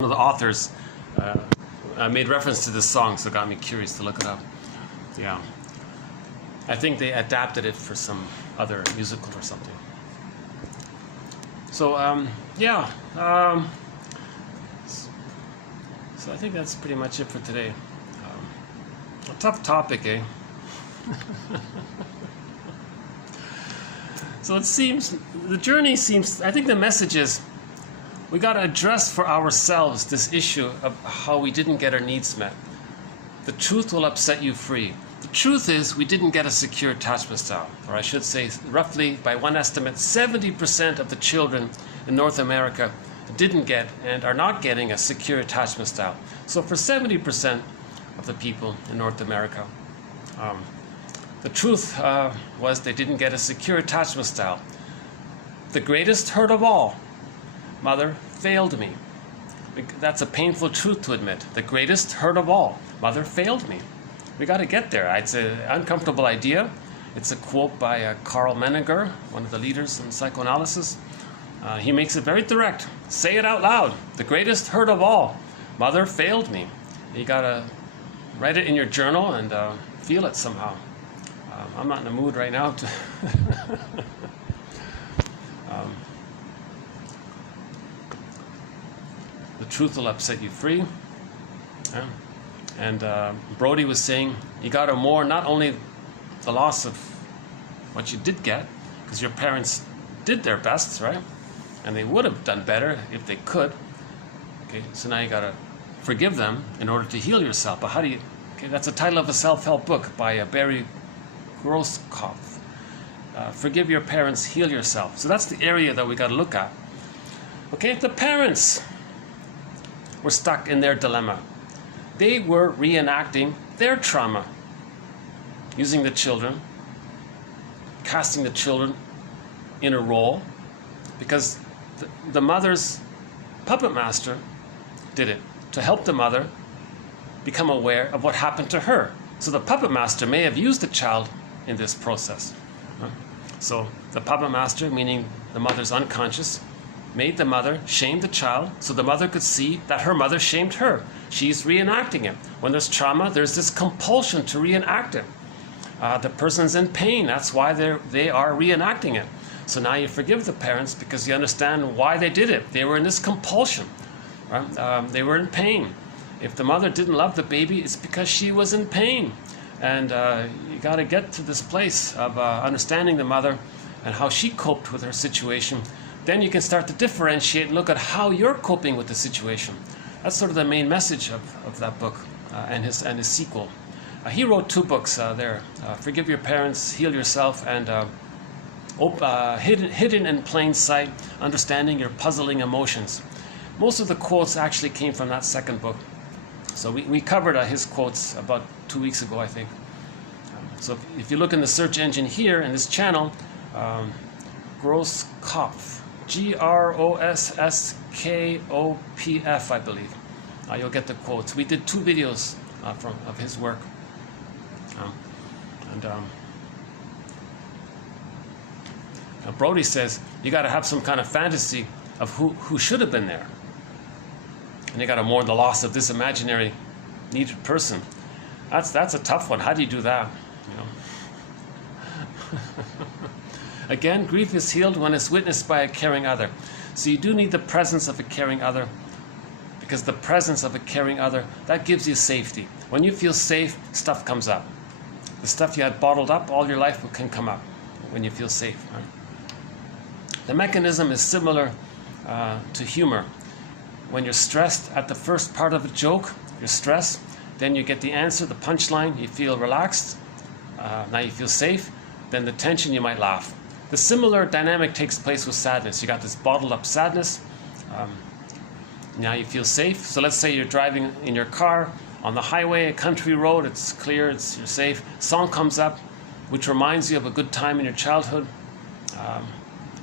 One of the authors made reference to this song, so it got me curious to look it up. Yeah. I think they adapted it for some other musical or something. So, so I think that's pretty much it for today. A tough topic, eh? So it seems, the journey seems, I think the message is, we got to address for ourselves this issue of how we didn't get our needs met. The truth will upset you free. The truth is we didn't get a secure attachment style, or I should say roughly by one estimate 70% of the children in North America didn't get and are not getting a secure attachment style. So for 70% of the people in North America, the truth was they didn't get a secure attachment style. The greatest hurt of all, mother failed me. That's a painful truth to admit. The greatest hurt of all, mother failed me. We got to get there. It's an uncomfortable idea. It's a quote by Carl Menninger, one of the leaders in psychoanalysis. He makes it very direct. Say it out loud. The greatest hurt of all, mother failed me. You got to write it in your journal and feel it somehow. I'm not in the mood right now to the truth will upset you free. Yeah. And Brody was saying, you got to mourn not only the loss of what you did get, because your parents did their best, right? And they would have done better if they could. Okay, so now you got to forgive them in order to heal yourself. But how do you? Okay, that's the title of a self-help book by Barry Groskopf. Forgive your parents, heal yourself. So that's the area that we got to look at. Okay, the parents were stuck in their dilemma. They were reenacting their trauma, using the children, casting the children in a role, because the mother's puppet master did it to help the mother become aware of what happened to her. So the puppet master may have used the child in this process. So the puppet master, meaning the mother's unconscious, made the mother shame the child so the mother could see that her mother shamed her. She's reenacting it. When there's trauma, there's this compulsion to reenact it. The person's in pain. That's why they are reenacting it. So now you forgive the parents because you understand why they did it. They were in this compulsion. Right? They were in pain. If the mother didn't love the baby, it's because she was in pain. And you got to get to this place of understanding the mother and how she coped with her situation. Then you can start to differentiate and look at how you're coping with the situation. That's sort of the main message of that book and his sequel. He wrote two books there, Forgive Your Parents, Heal Yourself, and Hidden in Plain Sight, Understanding Your Puzzling Emotions. Most of the quotes actually came from that second book. So we covered his quotes about 2 weeks ago, I think. So if you look in the search engine here in this channel, Groskopf, Grosskopf, I believe. You'll get the quotes. We did 2 videos of his work. Now Brody says you got to have some kind of fantasy of who should have been there. And you got to mourn the loss of this imaginary needed person. That's a tough one. How do you do that? You know? Again, grief is healed when it's witnessed by a caring other. So you do need the presence of a caring other, because the presence of a caring other, that gives you safety. When you feel safe, stuff comes up. The stuff you had bottled up all your life can come up when you feel safe. Right? The mechanism is similar to humor. When you're stressed at the first part of a joke, you're stressed, then you get the answer, the punchline, you feel relaxed, now you feel safe, then the tension, you might laugh. The similar dynamic takes place with sadness. You got this bottled up sadness, now you feel safe. So let's say you're driving in your car on the highway, a country road, it's clear, you're safe. Song comes up, which reminds you of a good time in your childhood,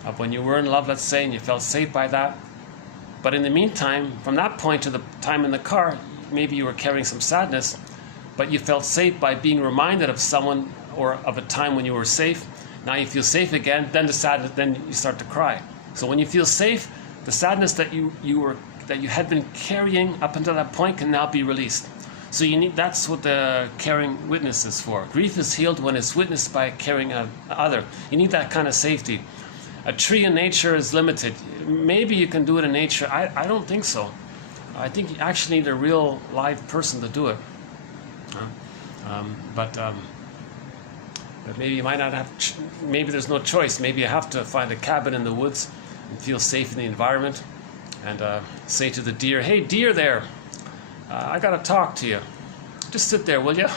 of when you were in love, let's say, and you felt safe by that. But in the meantime, from that point to the time in the car, maybe you were carrying some sadness, but you felt safe by being reminded of someone or of a time when you were safe. Now you feel safe again, then the sadness, then you start to cry. So when you feel safe, the sadness that you were that you had been carrying up until that point can now be released. So that's what the caring witness is for. Grief is healed when it's witnessed by caring other. You need that kind of safety. A tree in nature is limited. Maybe you can do it in nature. I don't think so. I think you actually need a real live person to do it. But maybe you might not have, maybe there's no choice. Maybe you have to find a cabin in the woods and feel safe in the environment and say to the deer, hey, deer there, I got to talk to you. Just sit there, will you?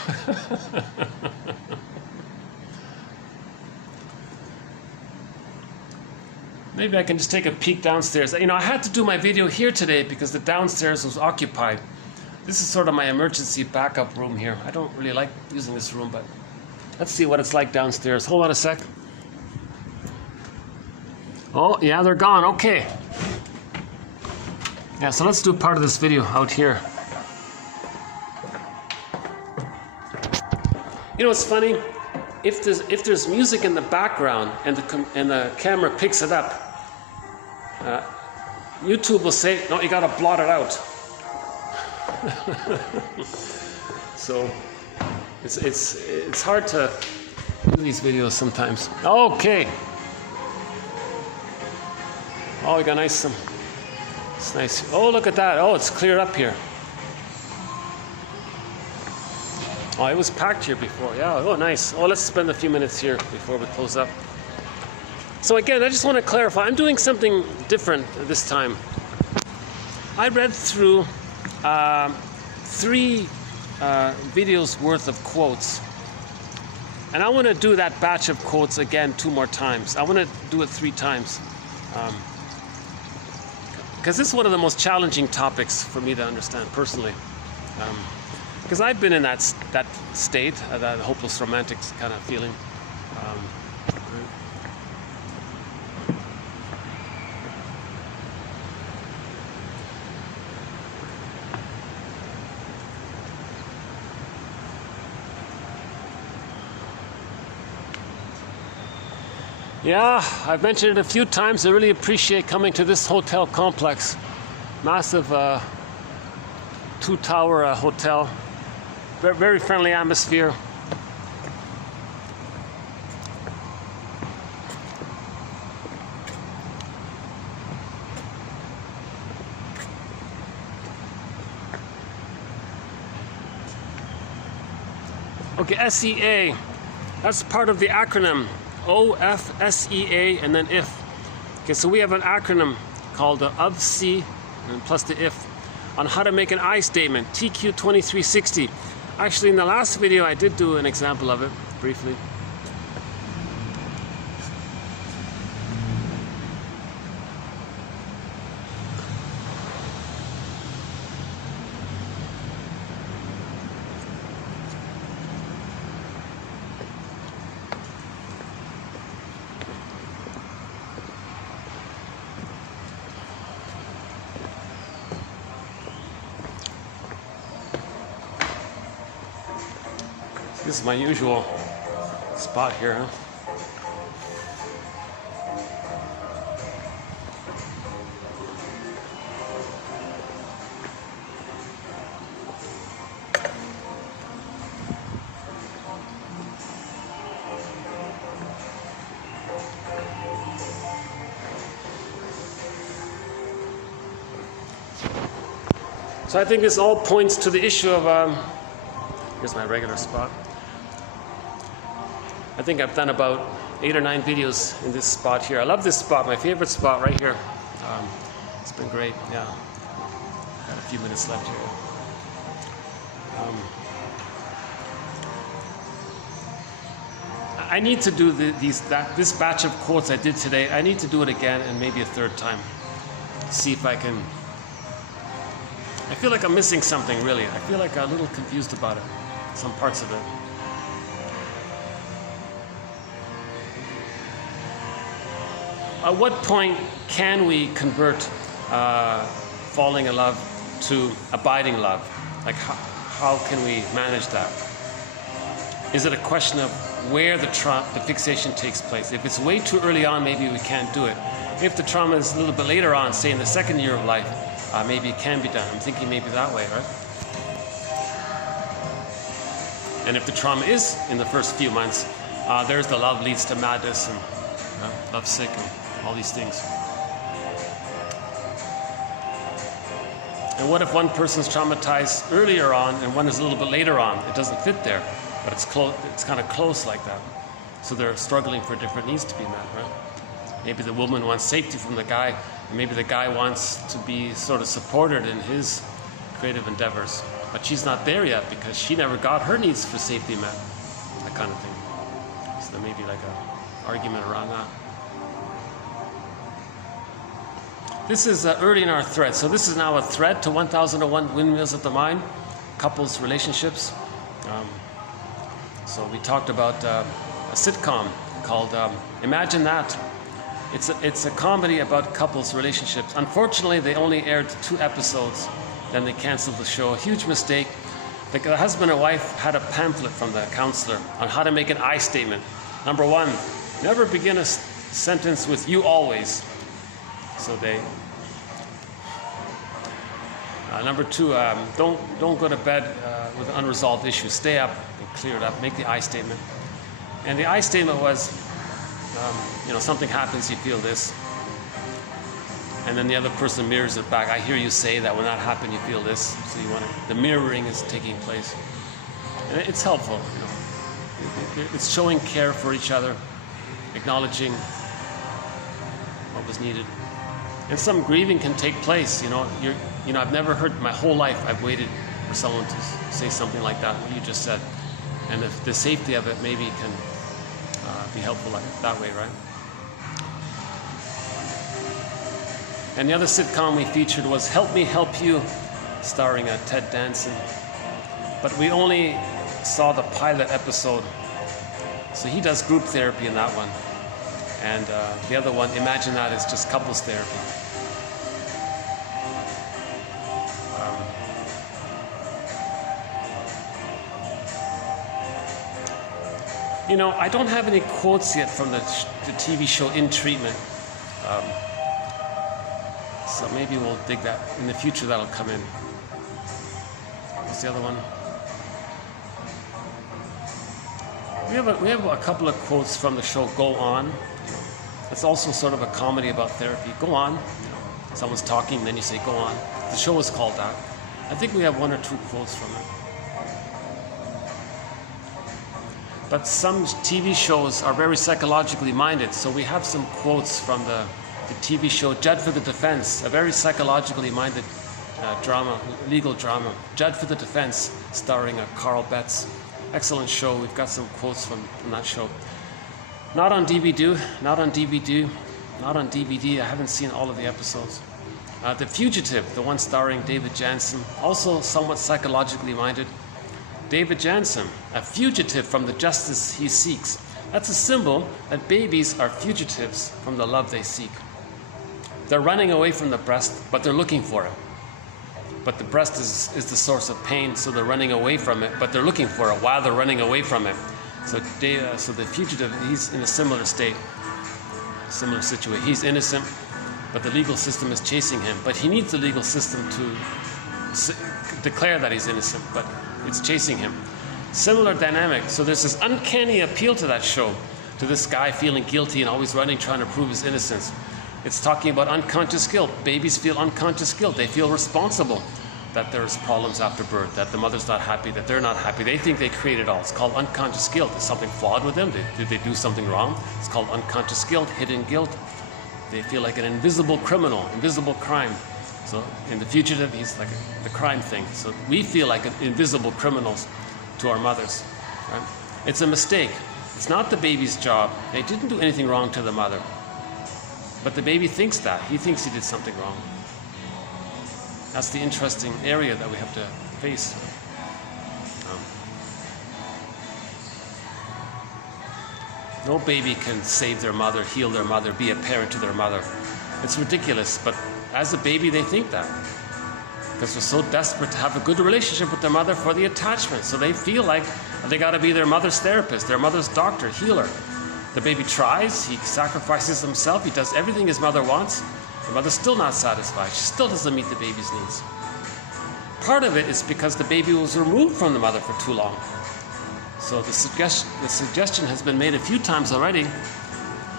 Maybe I can just take a peek downstairs. You know, I had to do my video here today because the downstairs was occupied. This is sort of my emergency backup room here. I don't really like using this room, but let's see what it's like downstairs. Hold on a sec. Oh, yeah, they're gone. Okay. Yeah, so let's do part of this video out here. You know, it's funny. If there's music in the background and the camera picks it up, YouTube will say, no, you got to blot it out. So it's hard to do these videos sometimes. Okay. Oh, we got nice. It's nice. Oh, look at that. Oh, it's cleared up here. Oh, it was packed here before. Yeah. Oh, nice. Oh, let's spend a few minutes here before we close up. So again, I just want to clarify. I'm doing something different this time. I read through 3 videos worth of quotes, and I want to do that batch of quotes again 2 more times. I want to do it 3 times because this is one of the most challenging topics for me to understand personally. Because I've been in that state, that hopeless romantic kind of feeling. Yeah, I've mentioned it a few times. I really appreciate coming to this hotel complex. Massive 2-tower hotel. Very friendly atmosphere. Okay, SEA. That's part of the acronym. OFSEA and then IF. Okay, so we have an acronym called of C and plus the IF on how to make an I statement, TQ2360. Actually, in the last video, I did do an example of it briefly. This is my usual spot here, huh? So I think this all points to the issue of, here's my regular spot. I think I've done about 8 or 9 videos in this spot here. I love this spot, my favorite spot right here. It's been great, yeah. Got a few minutes left here. I need to do this batch of quotes I did today. I need to do it again and maybe a 3rd time. See if I can. I feel like I'm missing something, really. I feel like I'm a little confused about it, some parts of it. At what point can we convert falling in love to abiding love? Like, how can we manage that? Is it a question of where the fixation takes place? If it's way too early on, maybe we can't do it. If the trauma is a little bit later on, say in the 2nd year of life, maybe it can be done. I'm thinking maybe that way, right? And if the trauma is in the first few months, there's the love leads to madness and love sick and all these things. And what if one person's traumatized earlier on and one is a little bit later on? It doesn't fit there, but it's close. It's kind of close like that. So they're struggling for different needs to be met, right? Maybe the woman wants safety from the guy, and maybe the guy wants to be sort of supported in his creative endeavors. But she's not there yet because she never got her needs for safety met, that kind of thing. So there may be like an argument around that. This is early in our thread. So this is now a thread to 1001 Windmills at the Mind, couples relationships. So we talked about a sitcom called Imagine That. It's a comedy about couples relationships. Unfortunately, they only aired 2 episodes, then they canceled the show. A huge mistake. The husband and wife had a pamphlet from the counselor on how to make an I statement. Number 1, never begin a sentence with you always. So they. Number 2, don't go to bed with an unresolved issue. Stay up and clear it up. Make the I statement. And the I statement was, something happens, you feel this. And then the other person mirrors it back. I hear you say that when that happened, you feel this. So the mirroring is taking place. And it's helpful, It's showing care for each other, acknowledging what was needed. And some grieving can take place, I've never heard my whole life, I've waited for someone to say something like that, what you just said. And if the safety of it maybe can be helpful that way, right? And the other sitcom we featured was Help Me Help You, starring Ted Danson. But we only saw the pilot episode. So he does group therapy in that one. And the other one, Imagine That, is just couples therapy. I don't have any quotes yet from the TV show In Treatment. So maybe we'll dig that. In the future, that'll come in. What's the other one? We have a couple of quotes from the show Go On. It's also sort of a comedy about therapy. Go on. Someone's talking, and then you say, go on. The show is called that. I think we have 1 or 2 quotes from it. But some TV shows are very psychologically minded, so we have some quotes from the TV show Judd for the Defense, a very psychologically minded legal drama. Judd for the Defense, starring Carl Betts. Excellent show. We've got some quotes from that show. Not on DVD. I haven't seen all of the episodes. The Fugitive, the one starring David Janssen, also somewhat psychologically minded. David Janssen, a fugitive from the justice he seeks. That's a symbol that babies are fugitives from the love they seek. They're running away from the breast, but they're looking for it. But the breast is the source of pain, so they're running away from it, but they're looking for it while they're running away from it. So the fugitive, he's in a similar state, similar situation. He's innocent, but the legal system is chasing him. But he needs the legal system to declare that he's innocent, but it's chasing him. Similar dynamic. So there's this uncanny appeal to that show, to this guy feeling guilty and always running, trying to prove his innocence. It's talking about unconscious guilt. Babies feel unconscious guilt. They feel responsible that there's problems after birth, that the mother's not happy, that they're not happy. They think they created it all. It's called unconscious guilt. Is something flawed with them? Did they do something wrong? It's called unconscious guilt, hidden guilt. They feel like an invisible criminal, invisible crime. So in The Fugitive, he's like the crime thing. So we feel like invisible criminals to our mothers. Right? It's a mistake. It's not the baby's job. They didn't do anything wrong to the mother. But the baby thinks that. He thinks he did something wrong. That's the interesting area that we have to face. No baby can save their mother, heal their mother, be a parent to their mother. It's ridiculous, but as a baby they think that. Because they're so desperate to have a good relationship with their mother for the attachment. So they feel like they got to be their mother's therapist, their mother's doctor, healer. The baby tries, he sacrifices himself, he does everything his mother wants, The mother's still not satisfied. She still doesn't meet the baby's needs. Part of it is because the baby was removed from the mother for too long. So the suggestion has been made a few times already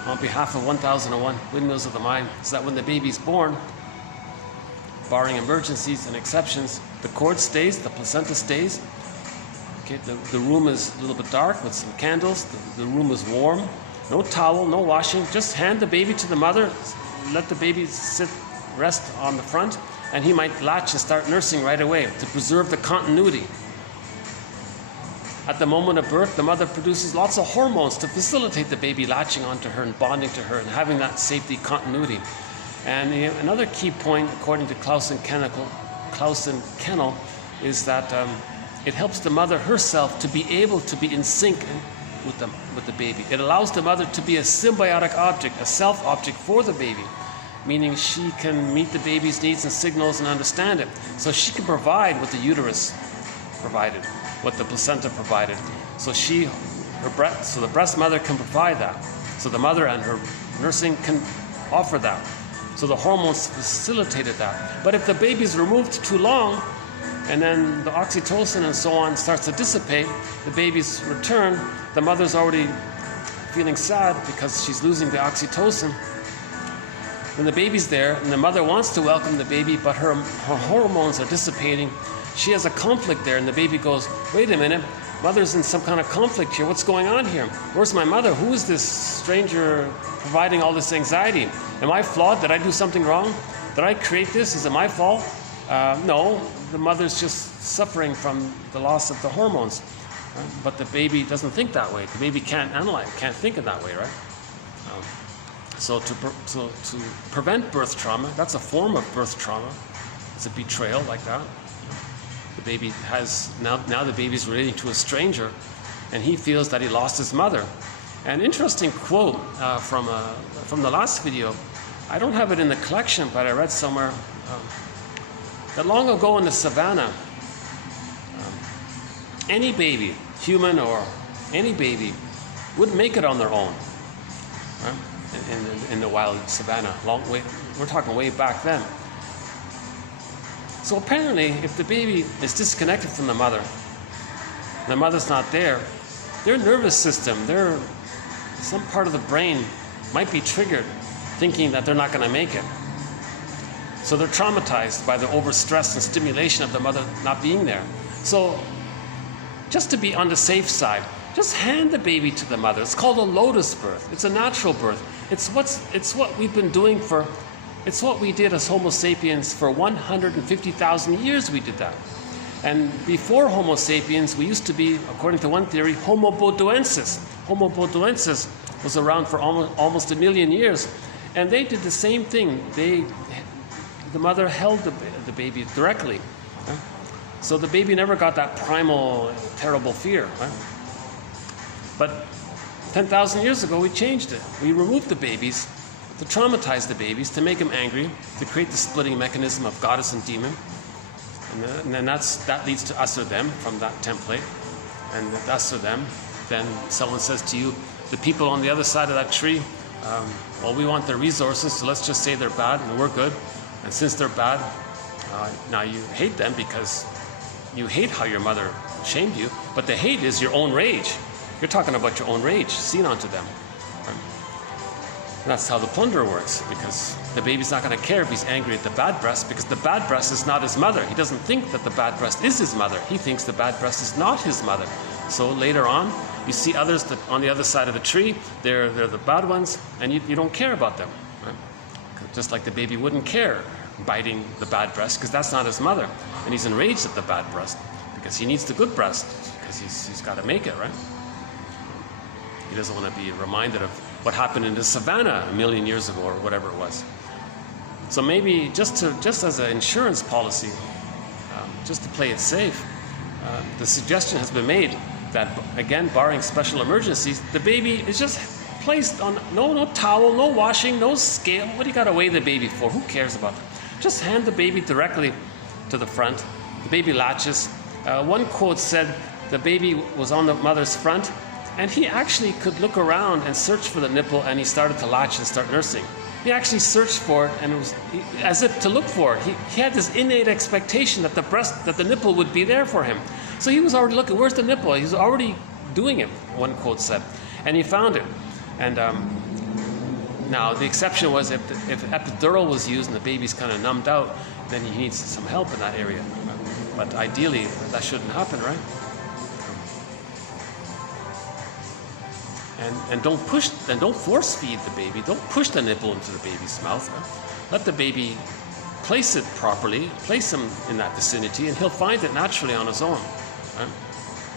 on behalf of 1001 Windmills of the Mind, is that when the baby's born, barring emergencies and exceptions, the cord stays, the placenta stays. Okay, the room is a little bit dark with some candles. The room is warm. No towel, no washing. Just hand the baby to the mother. Let the baby rest on the front, and he might latch and start nursing right away to preserve the continuity. At the moment of birth, the mother produces lots of hormones to facilitate the baby latching onto her and bonding to her and having that safety continuity. And another key point, according to Klaus and Kennel, is that it helps the mother herself to be able to be in sync with the baby. It allows the mother to be a symbiotic object, a self-object for the baby, meaning she can meet the baby's needs and signals and understand it. So she can provide what the uterus provided, what the placenta provided. So the breast mother can provide that. So the mother and her nursing can offer that. So the hormones facilitated that. But if the baby's removed too long, and then the oxytocin and so on starts to dissipate, the baby's returned, the mother's already feeling sad because she's losing the oxytocin. When the baby's there and the mother wants to welcome the baby, but her hormones are dissipating, she has a conflict there, and the baby goes, wait a minute, mother's in some kind of conflict here. What's going on here? Where's my mother? Who is this stranger providing all this anxiety? Am I flawed? Did I do something wrong? Did I create this? Is it my fault? No, the mother's just suffering from the loss of the hormones. But the baby doesn't think that way. The baby can't analyze, can't think in that way, right? So to prevent birth trauma, that's a form of birth trauma. It's a betrayal like that. The baby has, now the baby's relating to a stranger, and he feels that he lost his mother. An interesting quote from the last video, I don't have it in the collection, but I read somewhere that long ago in the savannah, any baby, human or any baby, wouldn't make it on their own, right? In the wild savannah, we're talking way back then. So apparently, if the baby is disconnected from the mother's not there, their nervous system, some part of the brain might be triggered, thinking that they're not going to make it. So they're traumatized by the overstress and stimulation of the mother not being there. So just to be on the safe side, just hand the baby to the mother. It's called a lotus birth. It's a natural birth. It's what we've been doing it's what we did as Homo sapiens for 150,000 years. We did that. And before Homo sapiens, we used to be, according to one theory, Homo bodoensis. Homo bodoensis was around for almost 1 million years. And they did the same thing. The mother held the baby directly. Right? So the baby never got that primal, terrible fear. Right? But 10,000 years ago, we changed it. We removed the babies to traumatize the babies, to make them angry, to create the splitting mechanism of goddess and demon. And then that leads to us or them from that template. And us or them, then someone says to you, the people on the other side of that tree, well, we want their resources, so let's just say they're bad and we're good. And since they're bad, now you hate them because you hate how your mother shamed you, but the hate is your own rage. You're talking about your own rage seen onto them. And that's how the plunderer works, because the baby's not going to care if he's angry at the bad breast, because the bad breast is not his mother. He doesn't think that the bad breast is his mother. He thinks the bad breast is not his mother. So later on, you see others that on the other side of the tree, they're the bad ones, and you don't care about them. Right? Just like the baby wouldn't care biting the bad breast, because that's not his mother. And he's enraged at the bad breast, because he needs the good breast, because he's got to make it, right? He doesn't want to be reminded of what happened in the savannah 1 million years ago or whatever it was. So maybe just as an insurance policy, just to play it safe, the suggestion has been made that, again, barring special emergencies, the baby is just placed on no towel, no washing, no scale. What do you got to weigh the baby for? Who cares about that? Just hand the baby directly to the front. The baby latches. One quote said the baby was on the mother's front, And he actually could look around and search for the nipple, and he started to latch and start nursing. He actually searched for it, and it was as if to look for it. He had this innate expectation that the nipple would be there for him. So he was already looking, where's the nipple? He was already doing it, one quote said. And he found it. And now the exception was if epidural was used and the baby's kind of numbed out, then he needs some help in that area. But ideally, that shouldn't happen, right? And don't force feed the baby. Don't push the nipple into the baby's mouth. Let the baby place it properly, place him in that vicinity, and he'll find it naturally on his own. Right?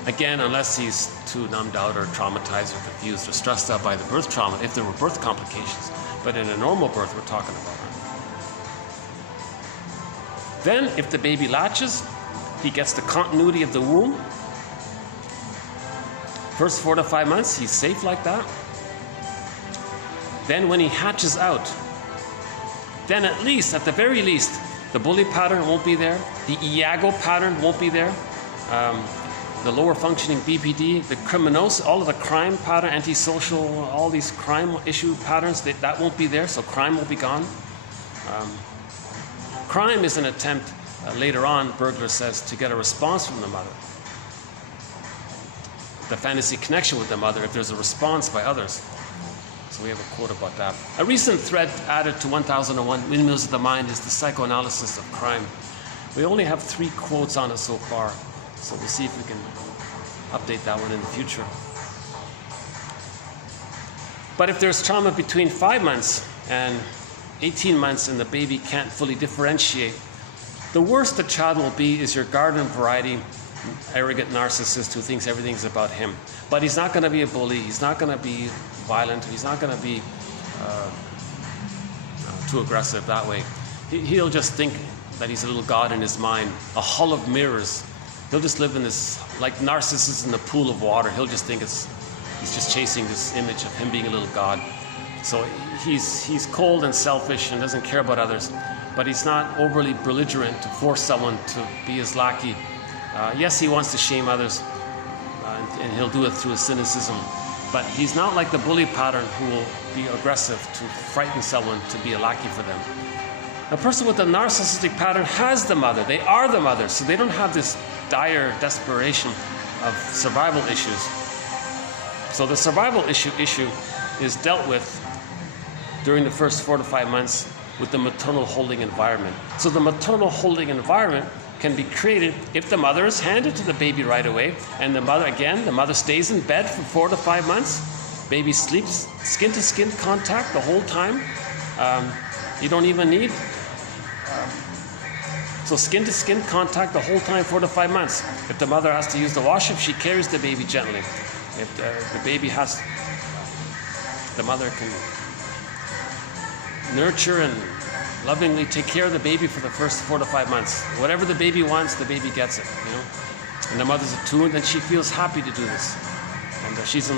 Again, unless he's too numbed out or traumatized or confused or stressed out by the birth trauma, if there were birth complications. But in a normal birth, we're talking about. Right? Then, if the baby latches, he gets the continuity of the womb. First 4 to 5 months, he's safe like that. Then when he hatches out, then at the very least, the bully pattern won't be there. The Iago pattern won't be there. The lower functioning BPD, the criminosis, all of the crime pattern, antisocial, all these crime issue patterns, that won't be there, so crime will be gone. Crime is an attempt, later on, Bergler says, to get a response from the mother. The fantasy connection with the mother if there's a response by others. So we have a quote about that. A recent thread added to 1001 Windmills of the Mind is the psychoanalysis of crime. We only have 3 quotes on it so far, so we'll see if we can update that one in the future. But if there's trauma between 5 months and 18 months and the baby can't fully differentiate, the worst the child will be is your garden variety arrogant narcissist who thinks everything's about him. But he's not going to be a bully, he's not going to be violent, he's not going to be too aggressive that way. He'll just think that he's a little god in his mind, a hull of mirrors. He'll just live in this, like Narcissus in the pool of water. He'll just think he's just chasing this image of him being a little god. So he's cold and selfish and doesn't care about others, but he's not overly belligerent to force someone to be his lackey. Yes, he wants to shame others, and he'll do it through his cynicism, but he's not like the bully pattern who will be aggressive to frighten someone to be a lackey for them. A person with a narcissistic pattern has the mother. They are the mother, so they don't have this dire desperation of survival issues. So the survival issue is dealt with during the first 4 to 5 months with the maternal holding environment. So the maternal holding environment can be created if the mother is handed to the baby right away, and the mother stays in bed for 4 to 5 months. Baby sleeps skin to skin contact the whole time. You don't even need so skin to skin contact the whole time, 4 to 5 months. If the mother has to use the washroom, she carries the baby gently. If the baby has, the mother can nurture and lovingly take care of the baby for the first 4 to 5 months. Whatever the baby wants, the baby gets it, you know. And the mother's attuned, and she feels happy to do this. And she's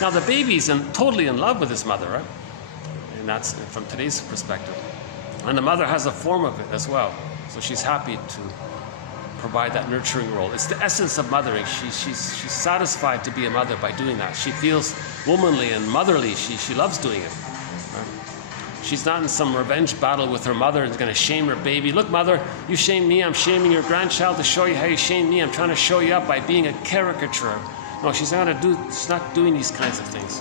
now the baby's totally in love with his mother, right? And that's from today's perspective. And the mother has a form of it as well, so she's happy to provide that nurturing role. It's the essence of mothering. She's satisfied to be a mother by doing that. She feels womanly and motherly. She loves doing it. She's not in some revenge battle with her mother and going to shame her baby. Look, mother, you shamed me. I'm shaming your grandchild to show you how you shamed me. I'm trying to show you up by being a caricature. No, she's not doing these kinds of things.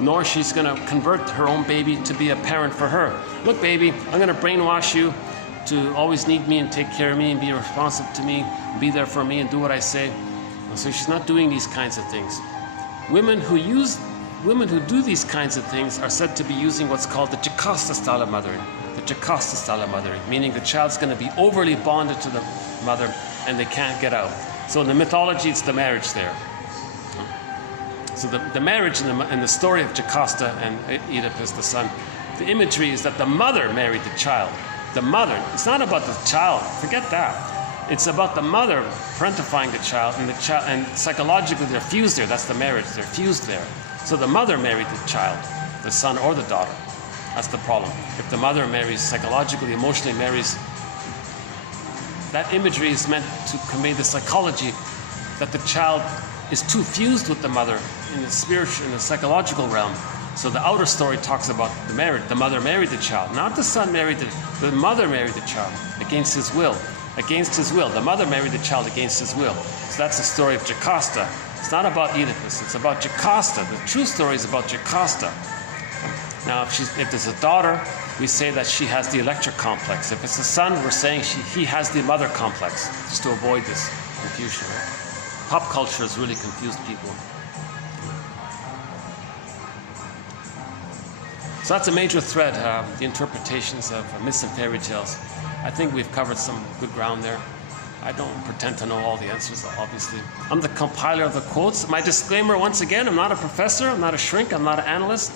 Nor she's going to convert her own baby to be a parent for her. Look, baby, I'm going to brainwash you to always need me and take care of me and be responsive to me, be there for me and do what I say. So she's not doing these kinds of things. Women who do these kinds of things are said to be using what's called the Jocasta style of mothering. The Jocasta style of mothering, meaning the child's going to be overly bonded to the mother and they can't get out. So in the mythology, it's the marriage there. So the marriage in the story of Jocasta and Oedipus, the son, the imagery is that the mother married the child. The mother, it's not about the child, forget that. It's about the mother parentifying the child, and psychologically they're fused there. That's the marriage, they're fused there. So the mother married the child, the son or the daughter. That's the problem. If the mother marries, psychologically, emotionally marries, that imagery is meant to convey the psychology that the child is too fused with the mother in the spiritual, in the psychological realm. So the outer story talks about the mother married the child, not the son married the mother married the child against his will. Against his will. The mother married the child against his will. So that's the story of Jocasta. It's not about Oedipus, it's about Jocasta. The true story is about Jocasta. Now, if there's a daughter, we say that she has the Electra complex. If it's a son, we're saying he has the mother complex, just to avoid this confusion. Right? Pop culture has really confused people. So that's a major thread, the interpretations of myths and fairy tales. I think we've covered some good ground there. I don't pretend to know all the answers, obviously. I'm the compiler of the quotes. My disclaimer, once again, I'm not a professor, I'm not a shrink, I'm not an analyst,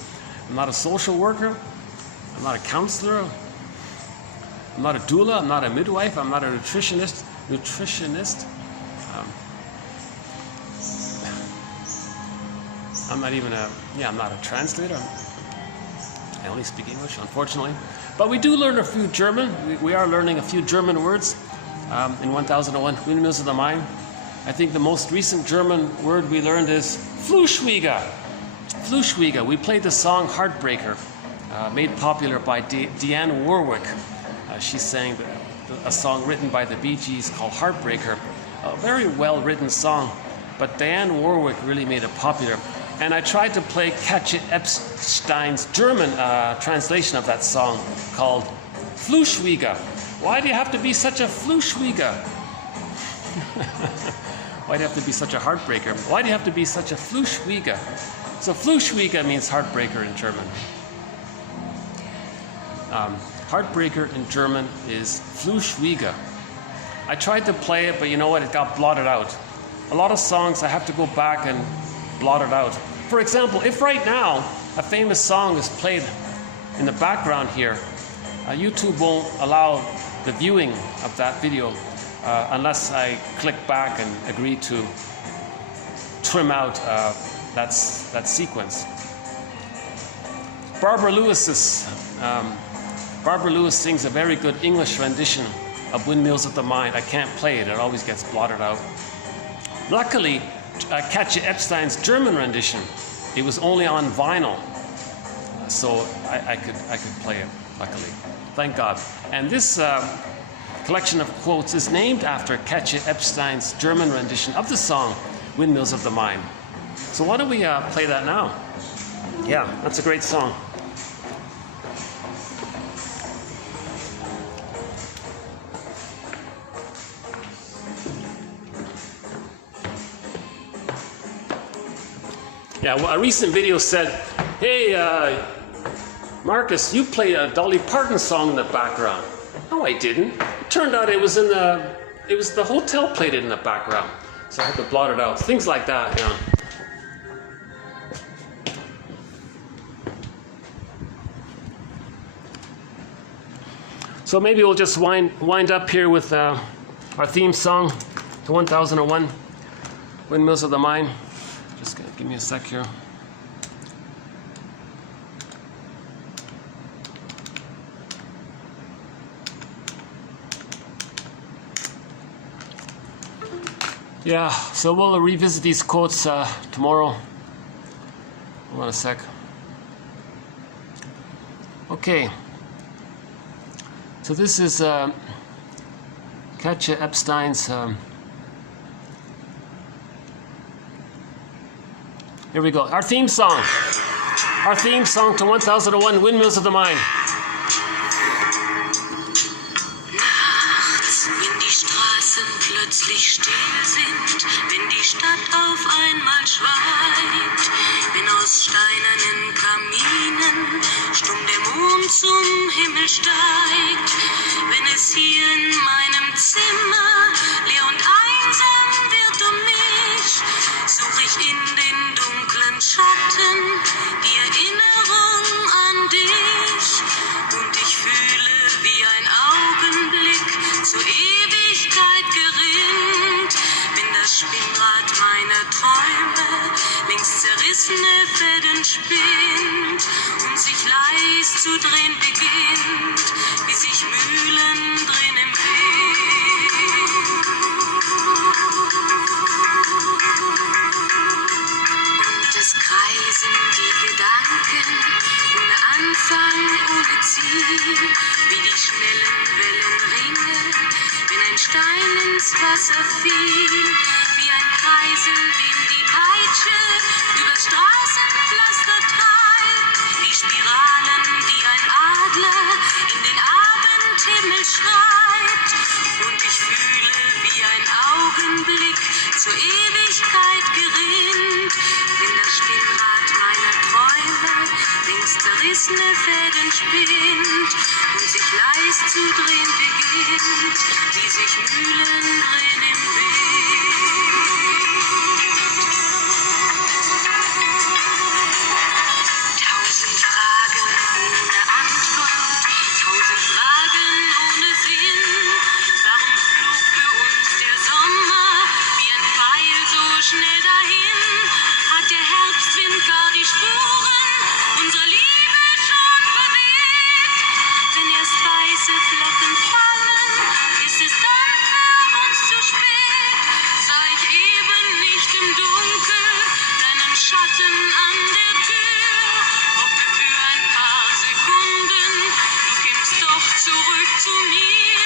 I'm not a social worker, I'm not a counselor, I'm not a doula, I'm not a midwife, I'm not a nutritionist. I'm not even I'm not a translator. I only speak English, unfortunately. But we do learn a few German. We are learning a few German words in 1001 Windmills of the Mind. I think the most recent German word we learned is Fluschwieger. Fluschwieger. We played the song Heartbreaker, made popular by Dionne Warwick. She sang a song written by the Bee Gees called Heartbreaker. A very well-written song, but Dionne Warwick really made it popular. And I tried to play Katja Epstein's German translation of that song called Fluschwieger. Why do you have to be such a Fluschwieger? Why do you have to be such a heartbreaker? Why do you have to be such a Fluschwieger? So Fluschwieger means heartbreaker in German. Heartbreaker in German is Fluschwieger. I tried to play it, but you know what? It got blotted out. A lot of songs I have to go back and blot it out. For example, if right now a famous song is played in the background here, YouTube won't allow the viewing of that video unless I click back and agree to trim out that sequence. Barbara Lewis sings a very good English rendition of Windmills of the Mind. I can't play it, it always gets blotted out. Luckily, Katja Epstein's German rendition, it was only on vinyl, so I could play it, luckily. Thank God. And this collection of quotes is named after Katja Epstein's German rendition of the song Windmills of the Mind. So why don't we play that now? Yeah, that's a great song. Yeah, well, a recent video said, hey, Marcus, you played a Dolly Parton song in the background. No, I didn't. It turned out it was the hotel played it in the background. So I had to blot it out. Things like that, you know. So maybe we'll just wind up here with our theme song to 1001 Windmills of the Mind. Just give me a sec here. Yeah, so we'll revisit these quotes tomorrow. Hold on a sec. Okay. So this is Katja Epstein's. Here we go. Our theme song. Our theme song to 1001 Windmills of the Mind. Nachts, wenn die Straßen plötzlich still sind, wenn die Stadt auf einmal schweigt, wenn aus steinernen Kaminen stumm der Mond zum Himmel steigt, wenn es hier in meinem Zimmer leer und einsam wird um mich, such ich in den dunklen Schatten die Erinnerung an dich und ich fühle, wie ein Augenblick zur Ewigkeit gerinnt, wenn das Spinnrad meiner Träume längst zerrissene Fäden spinnt und sich leis zu drehen beginnt, wie sich Mühlen drehen im Wind. kreisen die Gedanken, ohne Anfang, ohne Ziel, wie die schnellen Wellenringe, wenn ein Stein ins Wasser fiel, wie ein Kreisel, den die Peitsche über Straßenpflaster treibt, wie Spiralen, die ein Adler in den Abendhimmel schreibt, und ich fühle, wie ein Augenblick zur Ewigkeit gerinnt, wenn das Spinnrad meiner Träume längst zerrissene Fäden spinnt und sich leis zu drehen beginnt, wie sich Mühlen drehen im Wind. Tausend Fragen ohne Antwort, tausend Fragen ohne Sinn. Warum flog für uns der Sommer wie ein Pfeil so schnell dahin? Hat der Herbstwind gar die Spuren unserer Liebe schon verweht? Wenn erst weiße Flocken fallen, ist es dann für uns zu spät. Sah ich eben nicht im Dunkel deinen Schatten an der Tür, hoffte für ein paar Sekunden, du kämst doch zurück zu mir.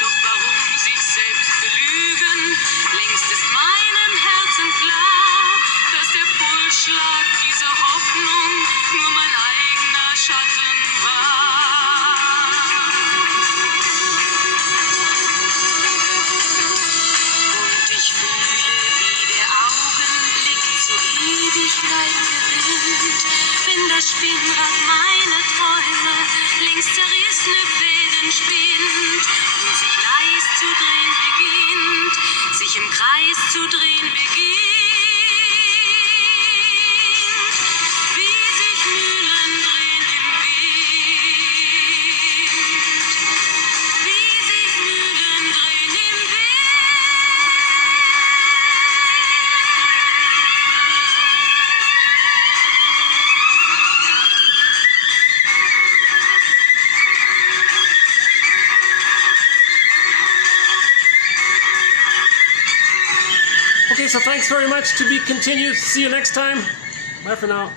Doch warum sich selbst belügen? Längst ist meinem Herzen klar, dass der Pulsschlag dieser Hoffnung nur mein eigener Schatten war. Und ich fühle, wie der Augenblick zur Ewigkeit gerinnt, wenn das Spinnrad meiner Träume längst zerrissene Fäden spinnt und sich leis zu drehen beginnt, sich im Kreis zu drehen beginnt, wie sich Mühlen drehen im Wind, wie sich Mühlen drehen im Wind. Okay, so thanks very much. To be continued. See you next time. Bye for now.